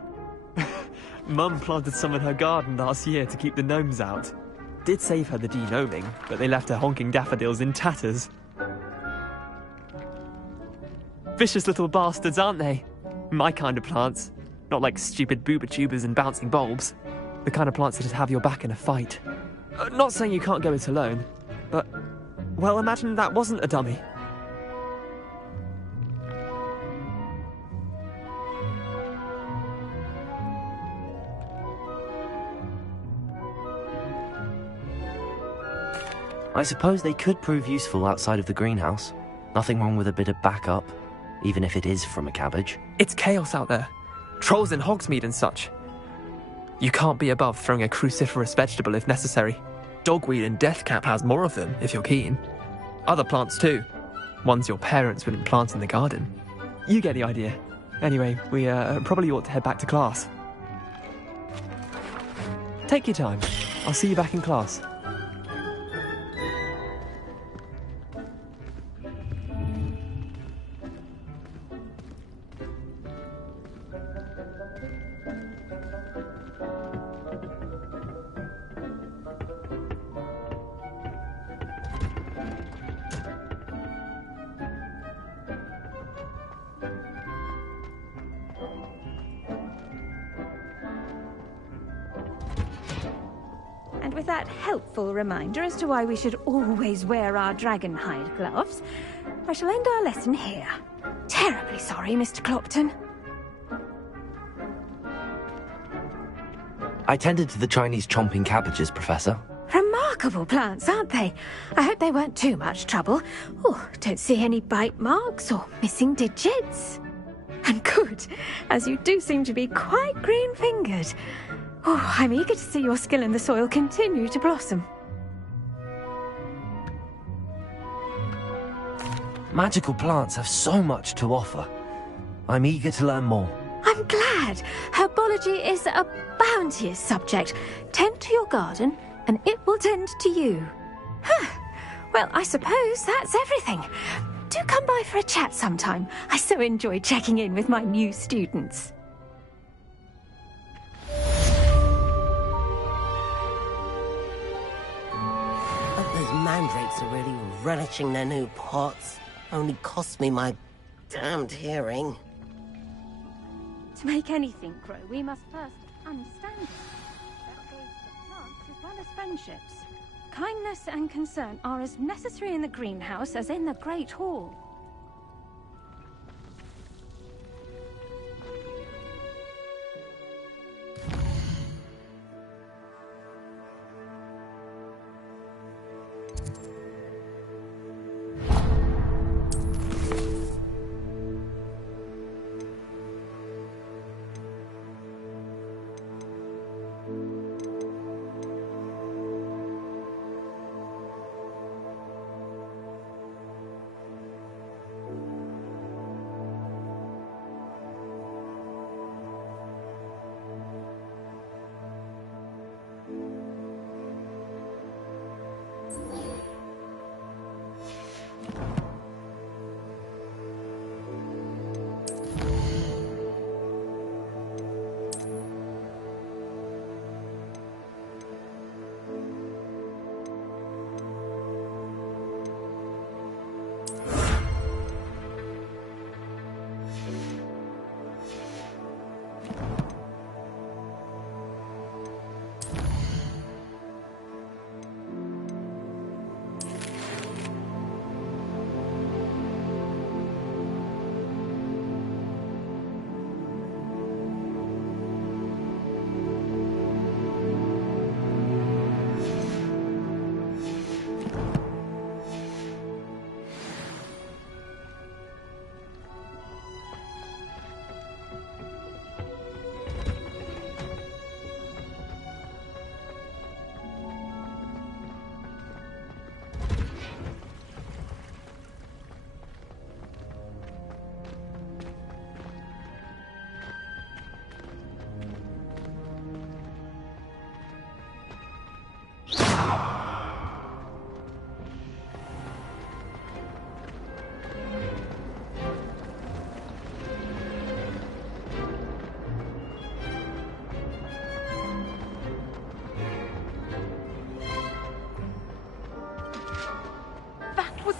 Mum planted some in her garden last year to keep the gnomes out. Did save her the de-gnoming, but they left her honking daffodils in tatters. Vicious little bastards, aren't they? My kind of plants. Not like stupid booba tubers and bouncing bulbs. The kind of plants that'd have your back in a fight. Not saying you can't go it alone, but... well, imagine that wasn't a dummy. I suppose they could prove useful outside of the greenhouse. Nothing wrong with a bit of backup, even if it is from a cabbage. It's chaos out there. Trolls in Hogsmeade and such. You can't be above throwing a cruciferous vegetable if necessary. Dogweed and deathcap has more of them, if you're keen. Other plants too. Ones your parents wouldn't plant in the garden. You get the idea. Anyway, we probably ought to head back to class. Take your time. I'll see you back in class. And with that helpful reminder as to why we should always wear our dragonhide gloves, I shall end our lesson here. Terribly sorry, Mr. Clopton. I tended to the Chinese chomping cabbages, Professor. Remarkable plants, aren't they? I hope they weren't too much trouble. Oh, don't see any bite marks or missing digits. And good, as you do seem to be quite green-fingered. Oh, I'm eager to see your skill in the soil continue to blossom. Magical plants have so much to offer. I'm eager to learn more. I'm glad. Herbology is a bounteous subject. Tend to your garden, and it will tend to you. Huh. Well, I suppose that's everything. Do come by for a chat sometime. I so enjoy checking in with my new students. Those mandrakes are really relishing their new pots. Only cost me my damned hearing. To make anything grow, we must first understand it. That goes for plants as well as friendships. Kindness and concern are as necessary in the greenhouse as in the Great Hall.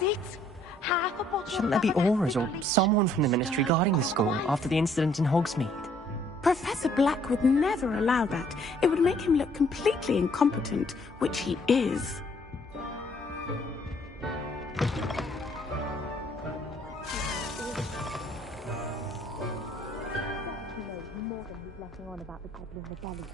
It? Half a Shouldn't there be auras or someone from the Ministry guarding the school after the incident in Hogsmeade? Professor Black would never allow that. It would make him look completely incompetent, which he is. On about the Goblin Rebellion.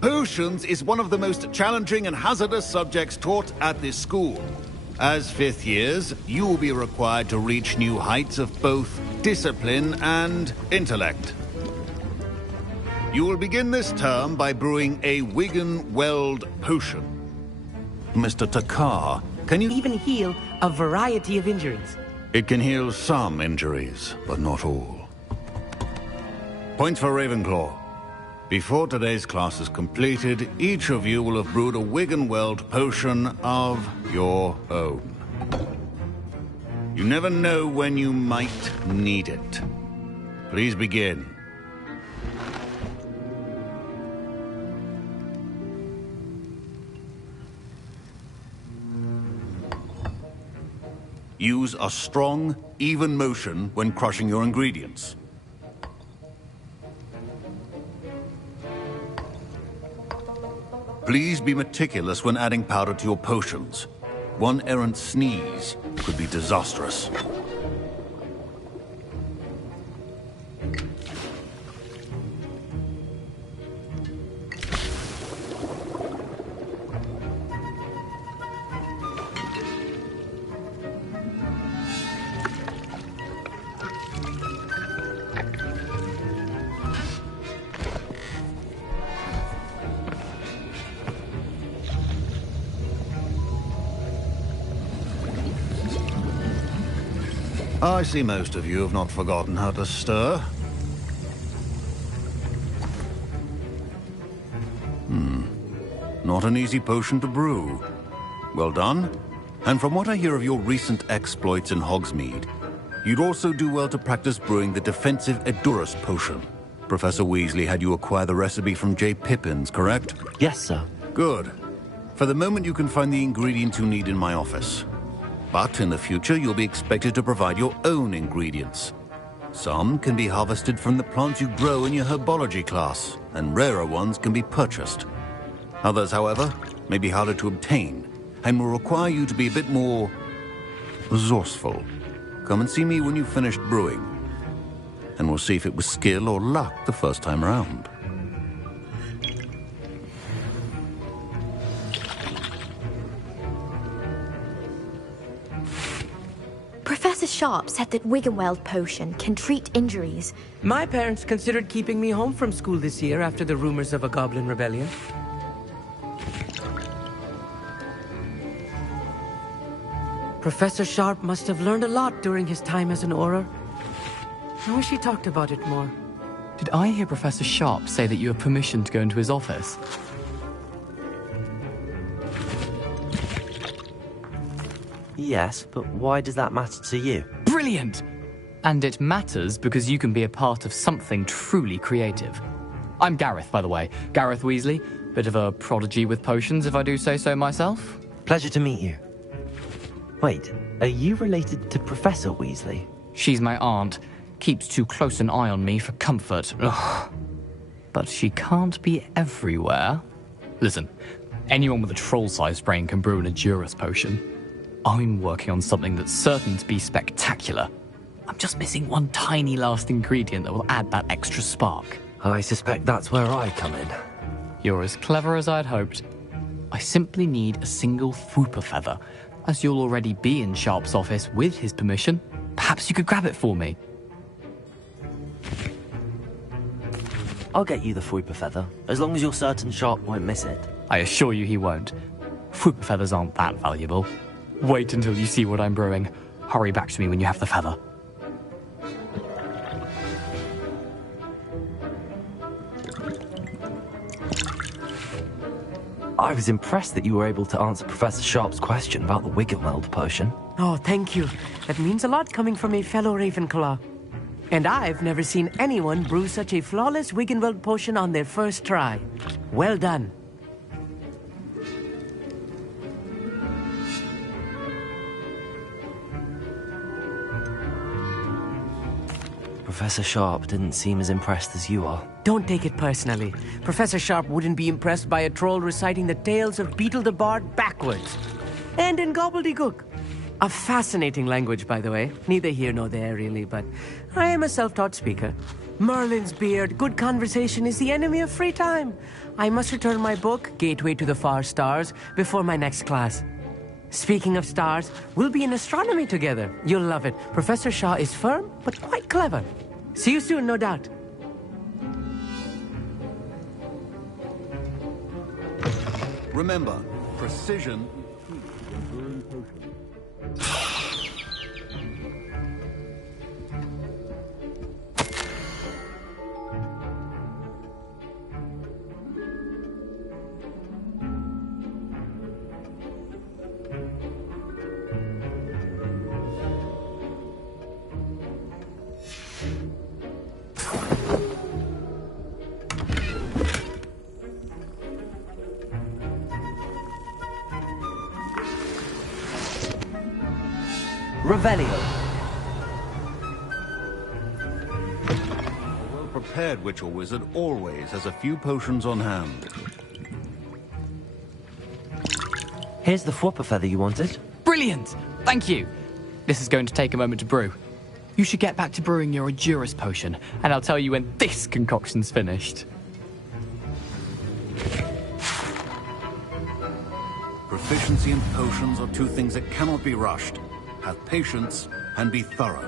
Potions is one of the most challenging and hazardous subjects taught at this school. As fifth years, you will be required to reach new heights of both discipline and intellect. You will begin this term by brewing a Wigan-Weld potion. Mr. Takar, can you even heal a variety of injuries? It can heal some injuries, but not all. Points for Ravenclaw. Before today's class is completed, each of you will have brewed a Wigan-Weld potion of your own. You never know when you might need it. Please begin. Use a strong, even motion when crushing your ingredients. Please be meticulous when adding powder to your potions. One errant sneeze could be disastrous. I see most of you have not forgotten how to stir. Not an easy potion to brew. Well done. And from what I hear of your recent exploits in Hogsmeade, you'd also do well to practice brewing the defensive Edurus potion. Professor Weasley had you acquire the recipe from J. Pippins, correct? Yes, sir. Good. For the moment, you can find the ingredients you need in my office. But in the future, you'll be expected to provide your own ingredients. Some can be harvested from the plants you grow in your herbology class, and rarer ones can be purchased. Others, however, may be harder to obtain, and will require you to be a bit more resourceful. Come and see me when you've finished brewing, and we'll see if it was skill or luck the first time around. Professor Sharp said that Wiggenweld potion can treat injuries. My parents considered keeping me home from school this year after the rumors of a goblin rebellion. Professor Sharp must have learned a lot during his time as an Auror. I wish he talked about it more. Did I hear Professor Sharp say that you have permission to go into his office? Yes, but why does that matter to you? Brilliant! And it matters because you can be a part of something truly creative. I'm Gareth, by the way. Gareth Weasley. Bit of a prodigy with potions, if I do say so myself. Pleasure to meet you. Wait, are you related to Professor Weasley? She's my aunt. Keeps too close an eye on me for comfort. Ugh. But she can't be everywhere. Listen, anyone with a troll-sized brain can brew an Edurus potion. I'm working on something that's certain to be spectacular. I'm just missing one tiny last ingredient that will add that extra spark. I suspect that's where I come in. You're as clever as I'd hoped. I simply need a single Fwooper feather. As you'll already be in Sharp's office with his permission, perhaps you could grab it for me. I'll get you the Fwooper feather, as long as you're certain Sharp won't miss it. I assure you he won't. Fwooper feathers aren't that valuable. Wait until you see what I'm brewing. Hurry back to me when you have the feather. I was impressed that you were able to answer Professor Sharp's question about the Wiggenweld potion. Oh, thank you. That means a lot coming from a fellow Ravenclaw. And I've never seen anyone brew such a flawless Wiggenweld potion on their first try. Well done. Professor Sharp didn't seem as impressed as you are. Don't take it personally. Professor Sharp wouldn't be impressed by a troll reciting the tales of Beetle the Bard backwards. And in gobbledygook. A fascinating language, by the way. Neither here nor there, really, but I am a self-taught speaker. Merlin's beard, good conversation is the enemy of free time. I must return my book, Gateway to the Far Stars, before my next class. Speaking of stars, we'll be in astronomy together. You'll love it. Professor Shaw is firm, but quite clever. See you soon, no doubt. Remember, precision... Revelio. A well-prepared witch or wizard always has a few potions on hand. Here's the Fwooper feather you wanted. Brilliant! Thank you. This is going to take a moment to brew. You should get back to brewing your Edurus potion, and I'll tell you when this concoction's finished. Proficiency in potions are two things that cannot be rushed. Have patience and be thorough.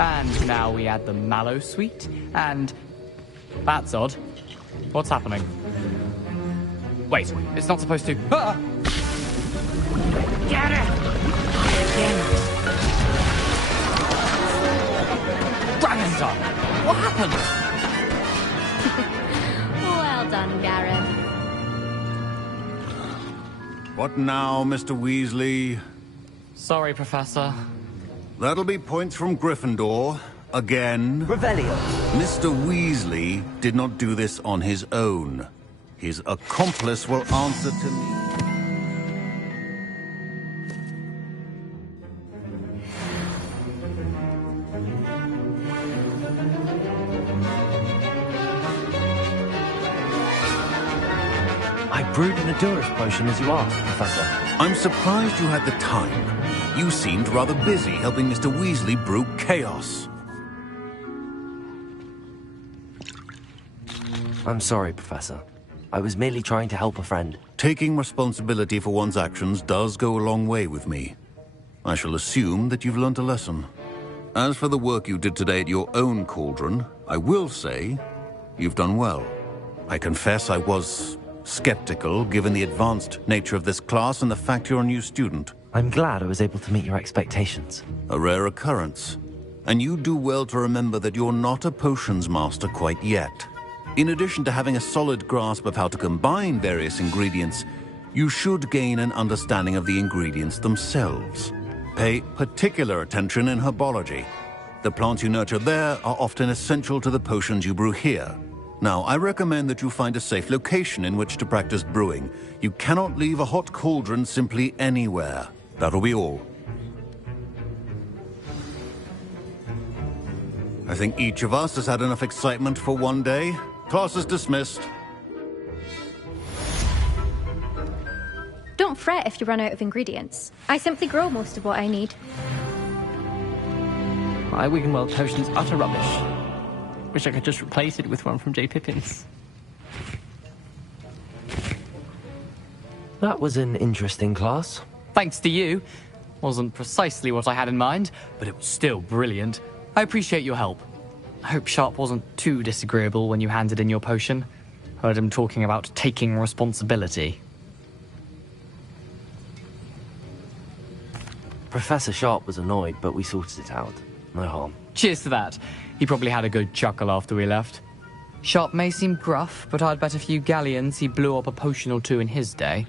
And now we add the mallow sweet, and... That's odd. What's happening? Wait, it's not supposed to... Ah! Get it! Dragon's up! What happened? Well done, Gareth. What now, Mr. Weasley? Sorry, Professor. That'll be points from Gryffindor. Again. Revelio. Mr. Weasley did not do this on his own. His accomplice will answer to me. I brewed an Adurus potion as you asked, Professor. I'm surprised you had the time. You seemed rather busy helping Mr. Weasley brew chaos. I'm sorry, Professor. I was merely trying to help a friend. Taking responsibility for one's actions does go a long way with me. I shall assume that you've learnt a lesson. As for the work you did today at your own cauldron, I will say you've done well. I confess I was skeptical, given the advanced nature of this class and the fact you're a new student. I'm glad I was able to meet your expectations. A rare occurrence. And you do well to remember that you're not a potions master quite yet. In addition to having a solid grasp of how to combine various ingredients, you should gain an understanding of the ingredients themselves. Pay particular attention in herbology. The plants you nurture there are often essential to the potions you brew here. Now, I recommend that you find a safe location in which to practice brewing. You cannot leave a hot cauldron simply anywhere. That'll be all. I think each of us has had enough excitement for one day. Class is dismissed. Don't fret if you run out of ingredients. I simply grow most of what I need. My Wiggenweld potion's utter rubbish. Wish I could just replace it with one from J. Pippin's. That was an interesting class. Thanks to you. Wasn't precisely what I had in mind, but it was still brilliant. I appreciate your help. I hope Sharp wasn't too disagreeable when you handed in your potion. Heard him talking about taking responsibility. Professor Sharp was annoyed, but we sorted it out. No harm. Cheers to that. He probably had a good chuckle after we left. Sharp may seem gruff, but I'd bet a few galleons he blew up a potion or two in his day.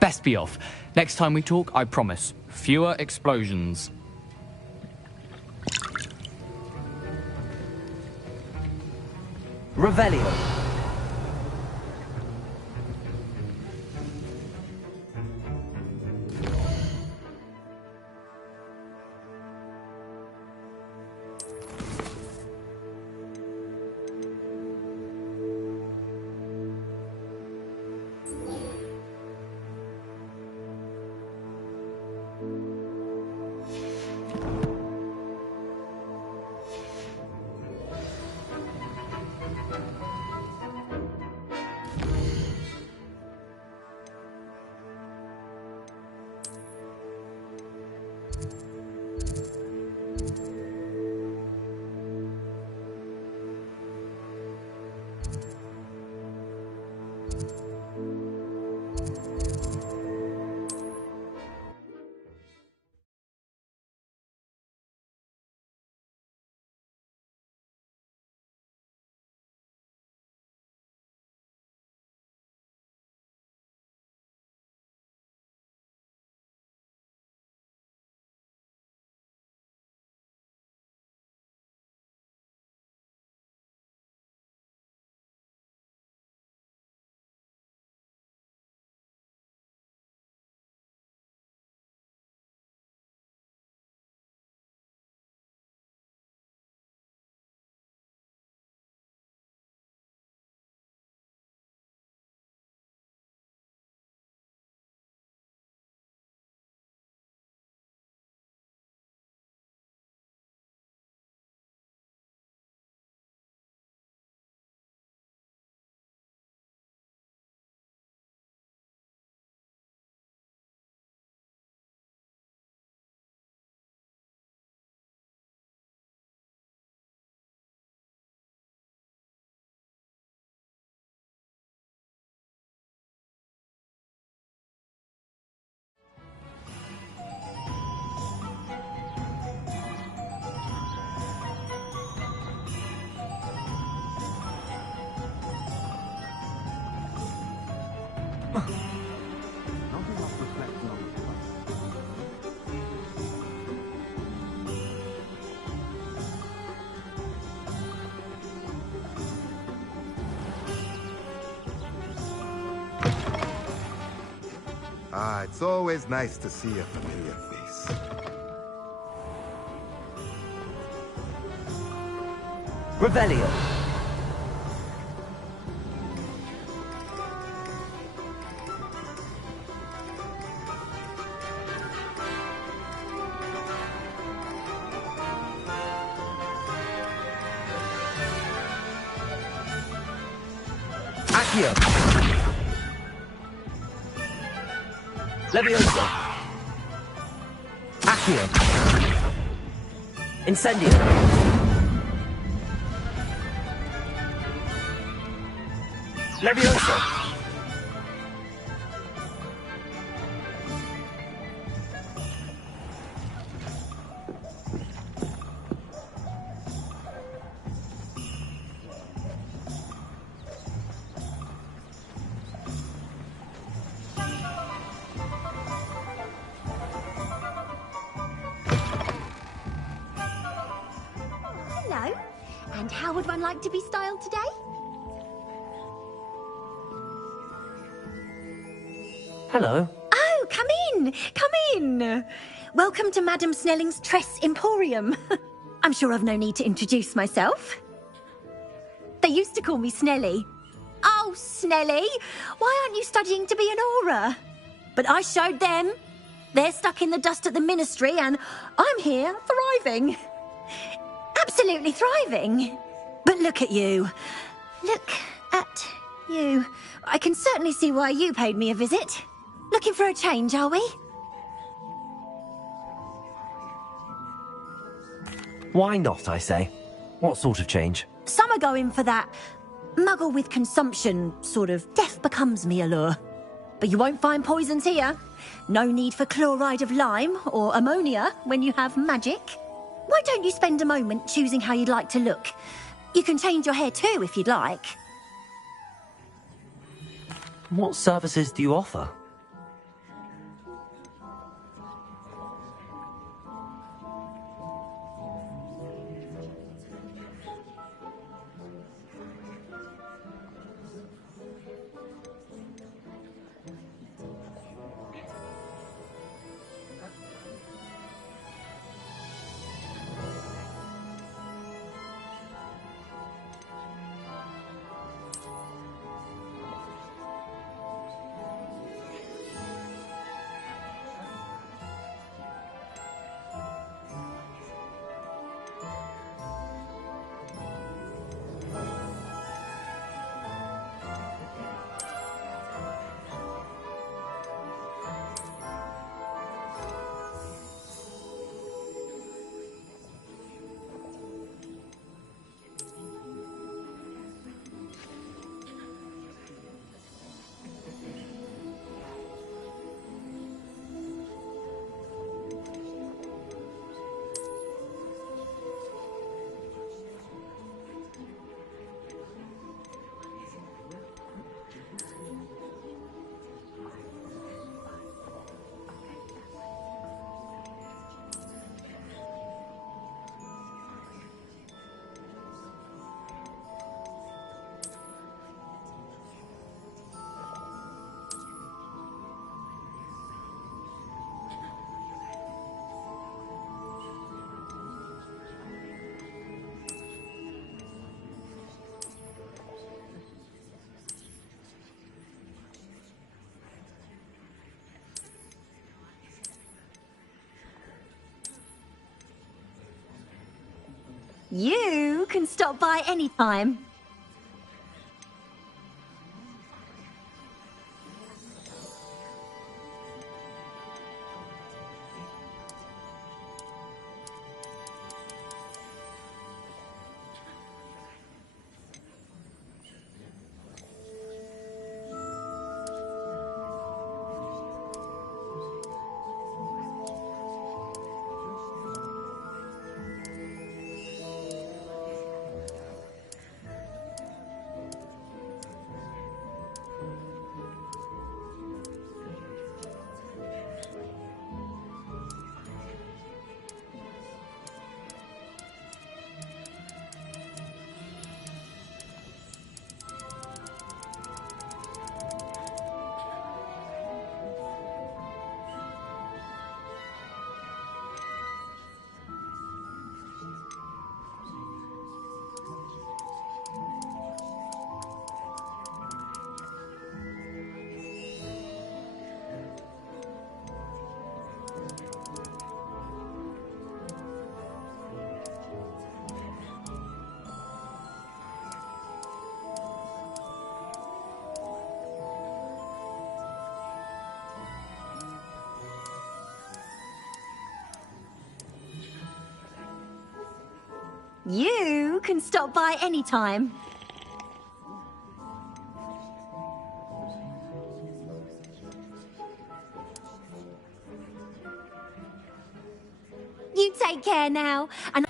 Best be off. Next time we talk, I promise, fewer explosions. Revelio. Ah, it's always nice to see a familiar face. Revelio. Accio. Levioso. Accio. Incendio. Levioso. Hello. And how would one like to be styled today? Hello. Oh, come in. Come in. Welcome to Madame Snelling's Tress Emporium. I'm sure I've no need to introduce myself. They used to call me Snelly. Oh, Snelly, why aren't you studying to be an aura? But I showed them. They're stuck in the dust at the ministry, and I'm here thriving. Absolutely thriving. But look at you. Look at you. I can certainly see why you paid me a visit. Looking for a change, are we? Why not, I say? What sort of change? Some are going for that muggle with consumption, sort of death becomes me allure. But you won't find poisons here. No need for chloride of lime or ammonia when you have magic. Why don't you spend a moment choosing how you'd like to look? You can change your hair too if you'd like. What services do you offer? You can stop by any time. You can stop by anytime. You take care now, and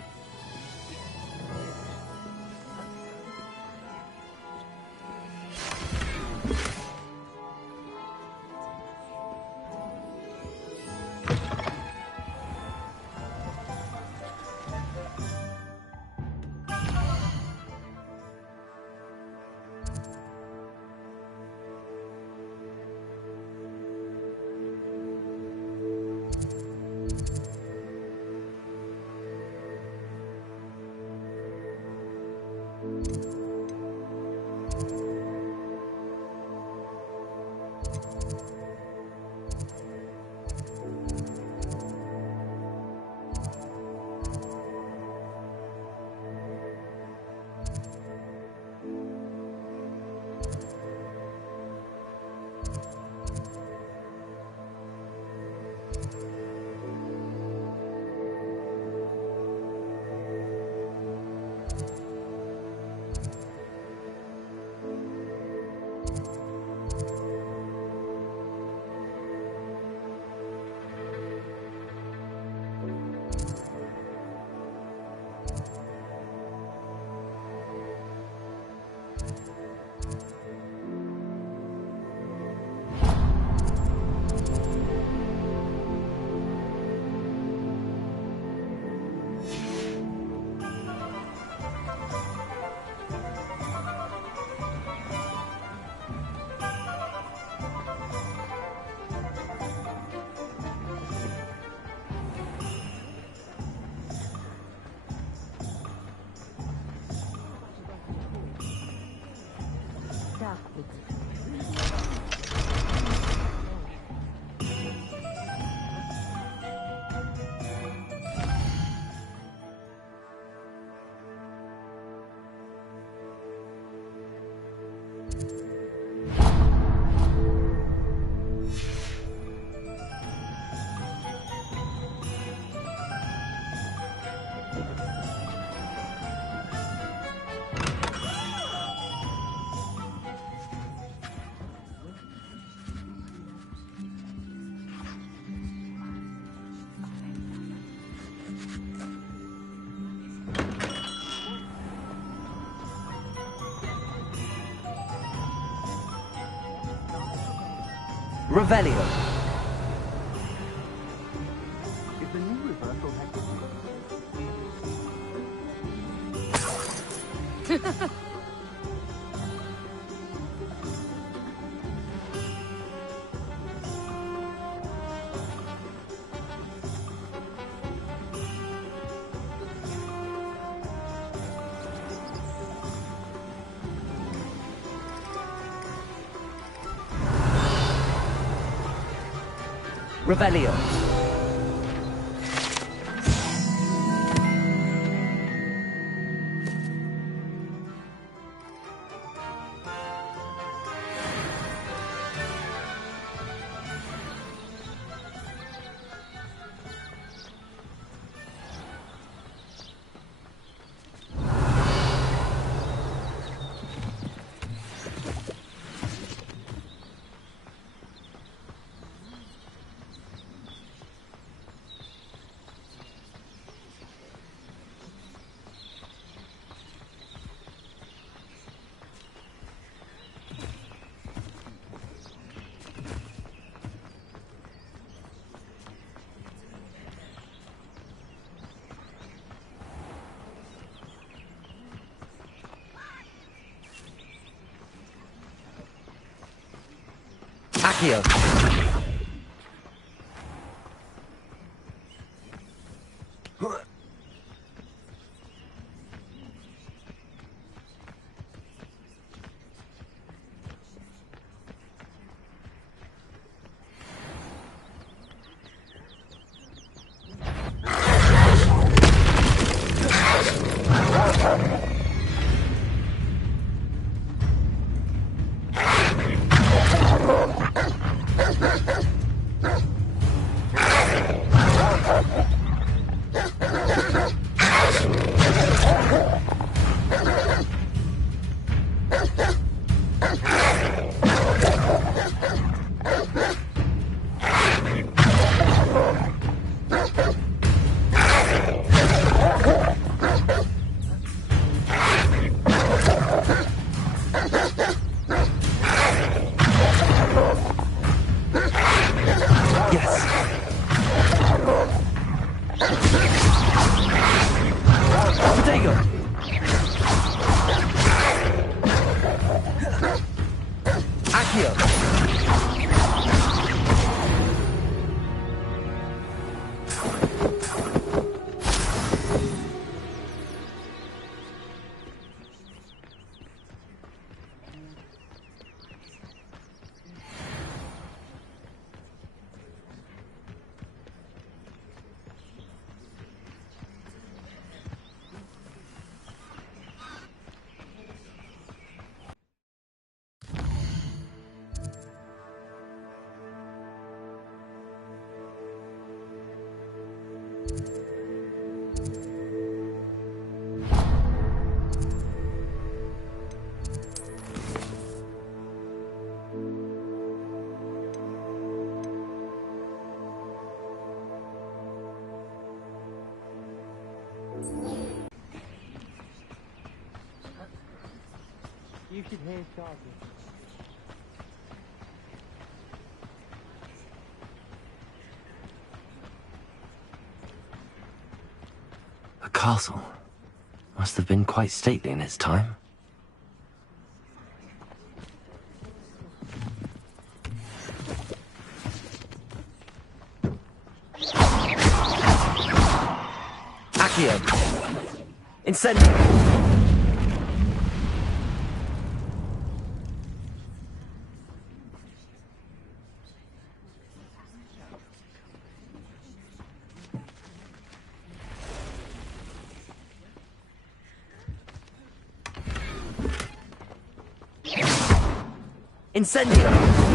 Revelio. If the new reversal had Revelio. Accio. You should hear Charlie. A castle. Must have been quite stately in its time. Accio! Incendio! Incendio!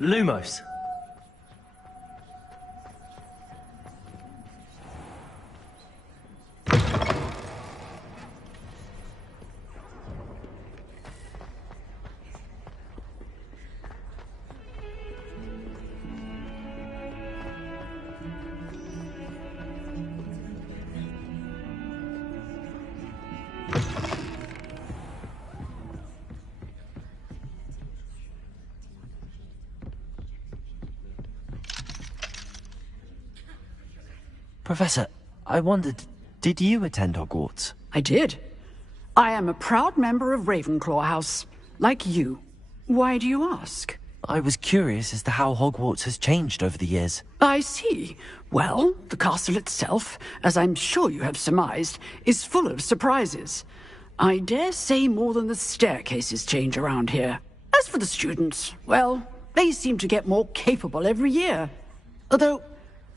Lumos. Professor, I wondered, did you attend Hogwarts? I did. I am a proud member of Ravenclaw House, like you. Why do you ask? I was curious as to how Hogwarts has changed over the years. I see. Well, the castle itself, as I'm sure you have surmised, is full of surprises. I dare say more than the staircases change around here. As for the students, well, they seem to get more capable every year. Although,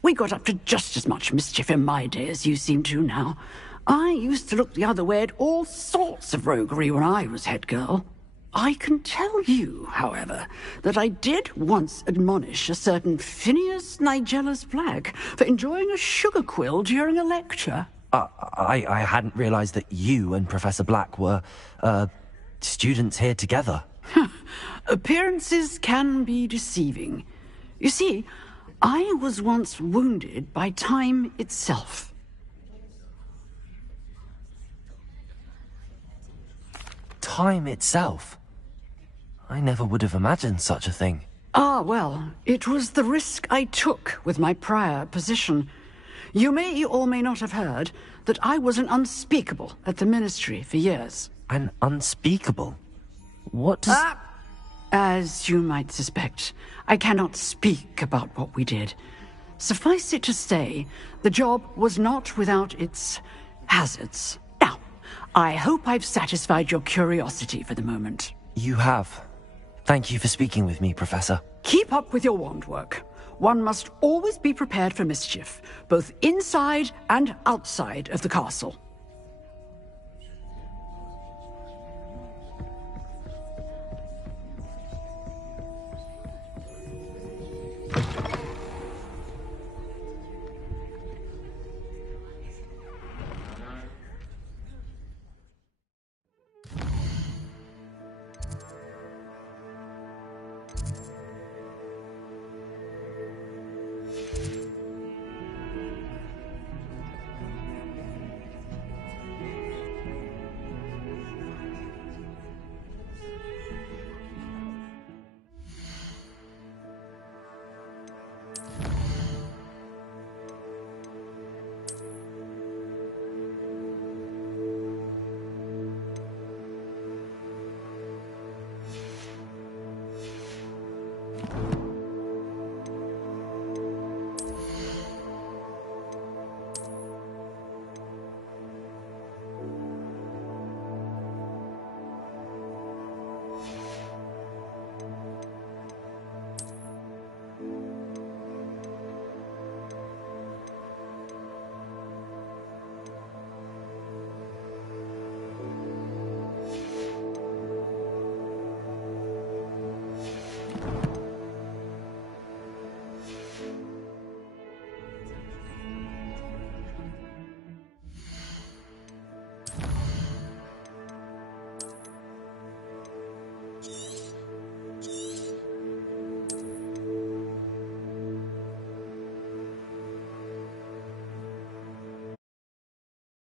we got up to just as much mischief in my day as you seem to now. I used to look the other way at all sorts of roguery when I was head girl. I can tell you, however, that I did once admonish a certain Phineas Nigellus Black for enjoying a sugar quill during a lecture. I hadn't realized that you and Professor Black were, students here together. Appearances can be deceiving. You see, I was once wounded by time itself. Time itself? I never would have imagined such a thing. Ah, well, it was the risk I took with my prior position. You may or may not have heard that I was an unspeakable at the Ministry for years. An unspeakable? What does... As you might suspect, I cannot speak about what we did. Suffice it to say, the job was not without its hazards. Now, I hope I've satisfied your curiosity for the moment. You have. Thank you for speaking with me, Professor. Keep up with your wand work. One must always be prepared for mischief, both inside and outside of the castle.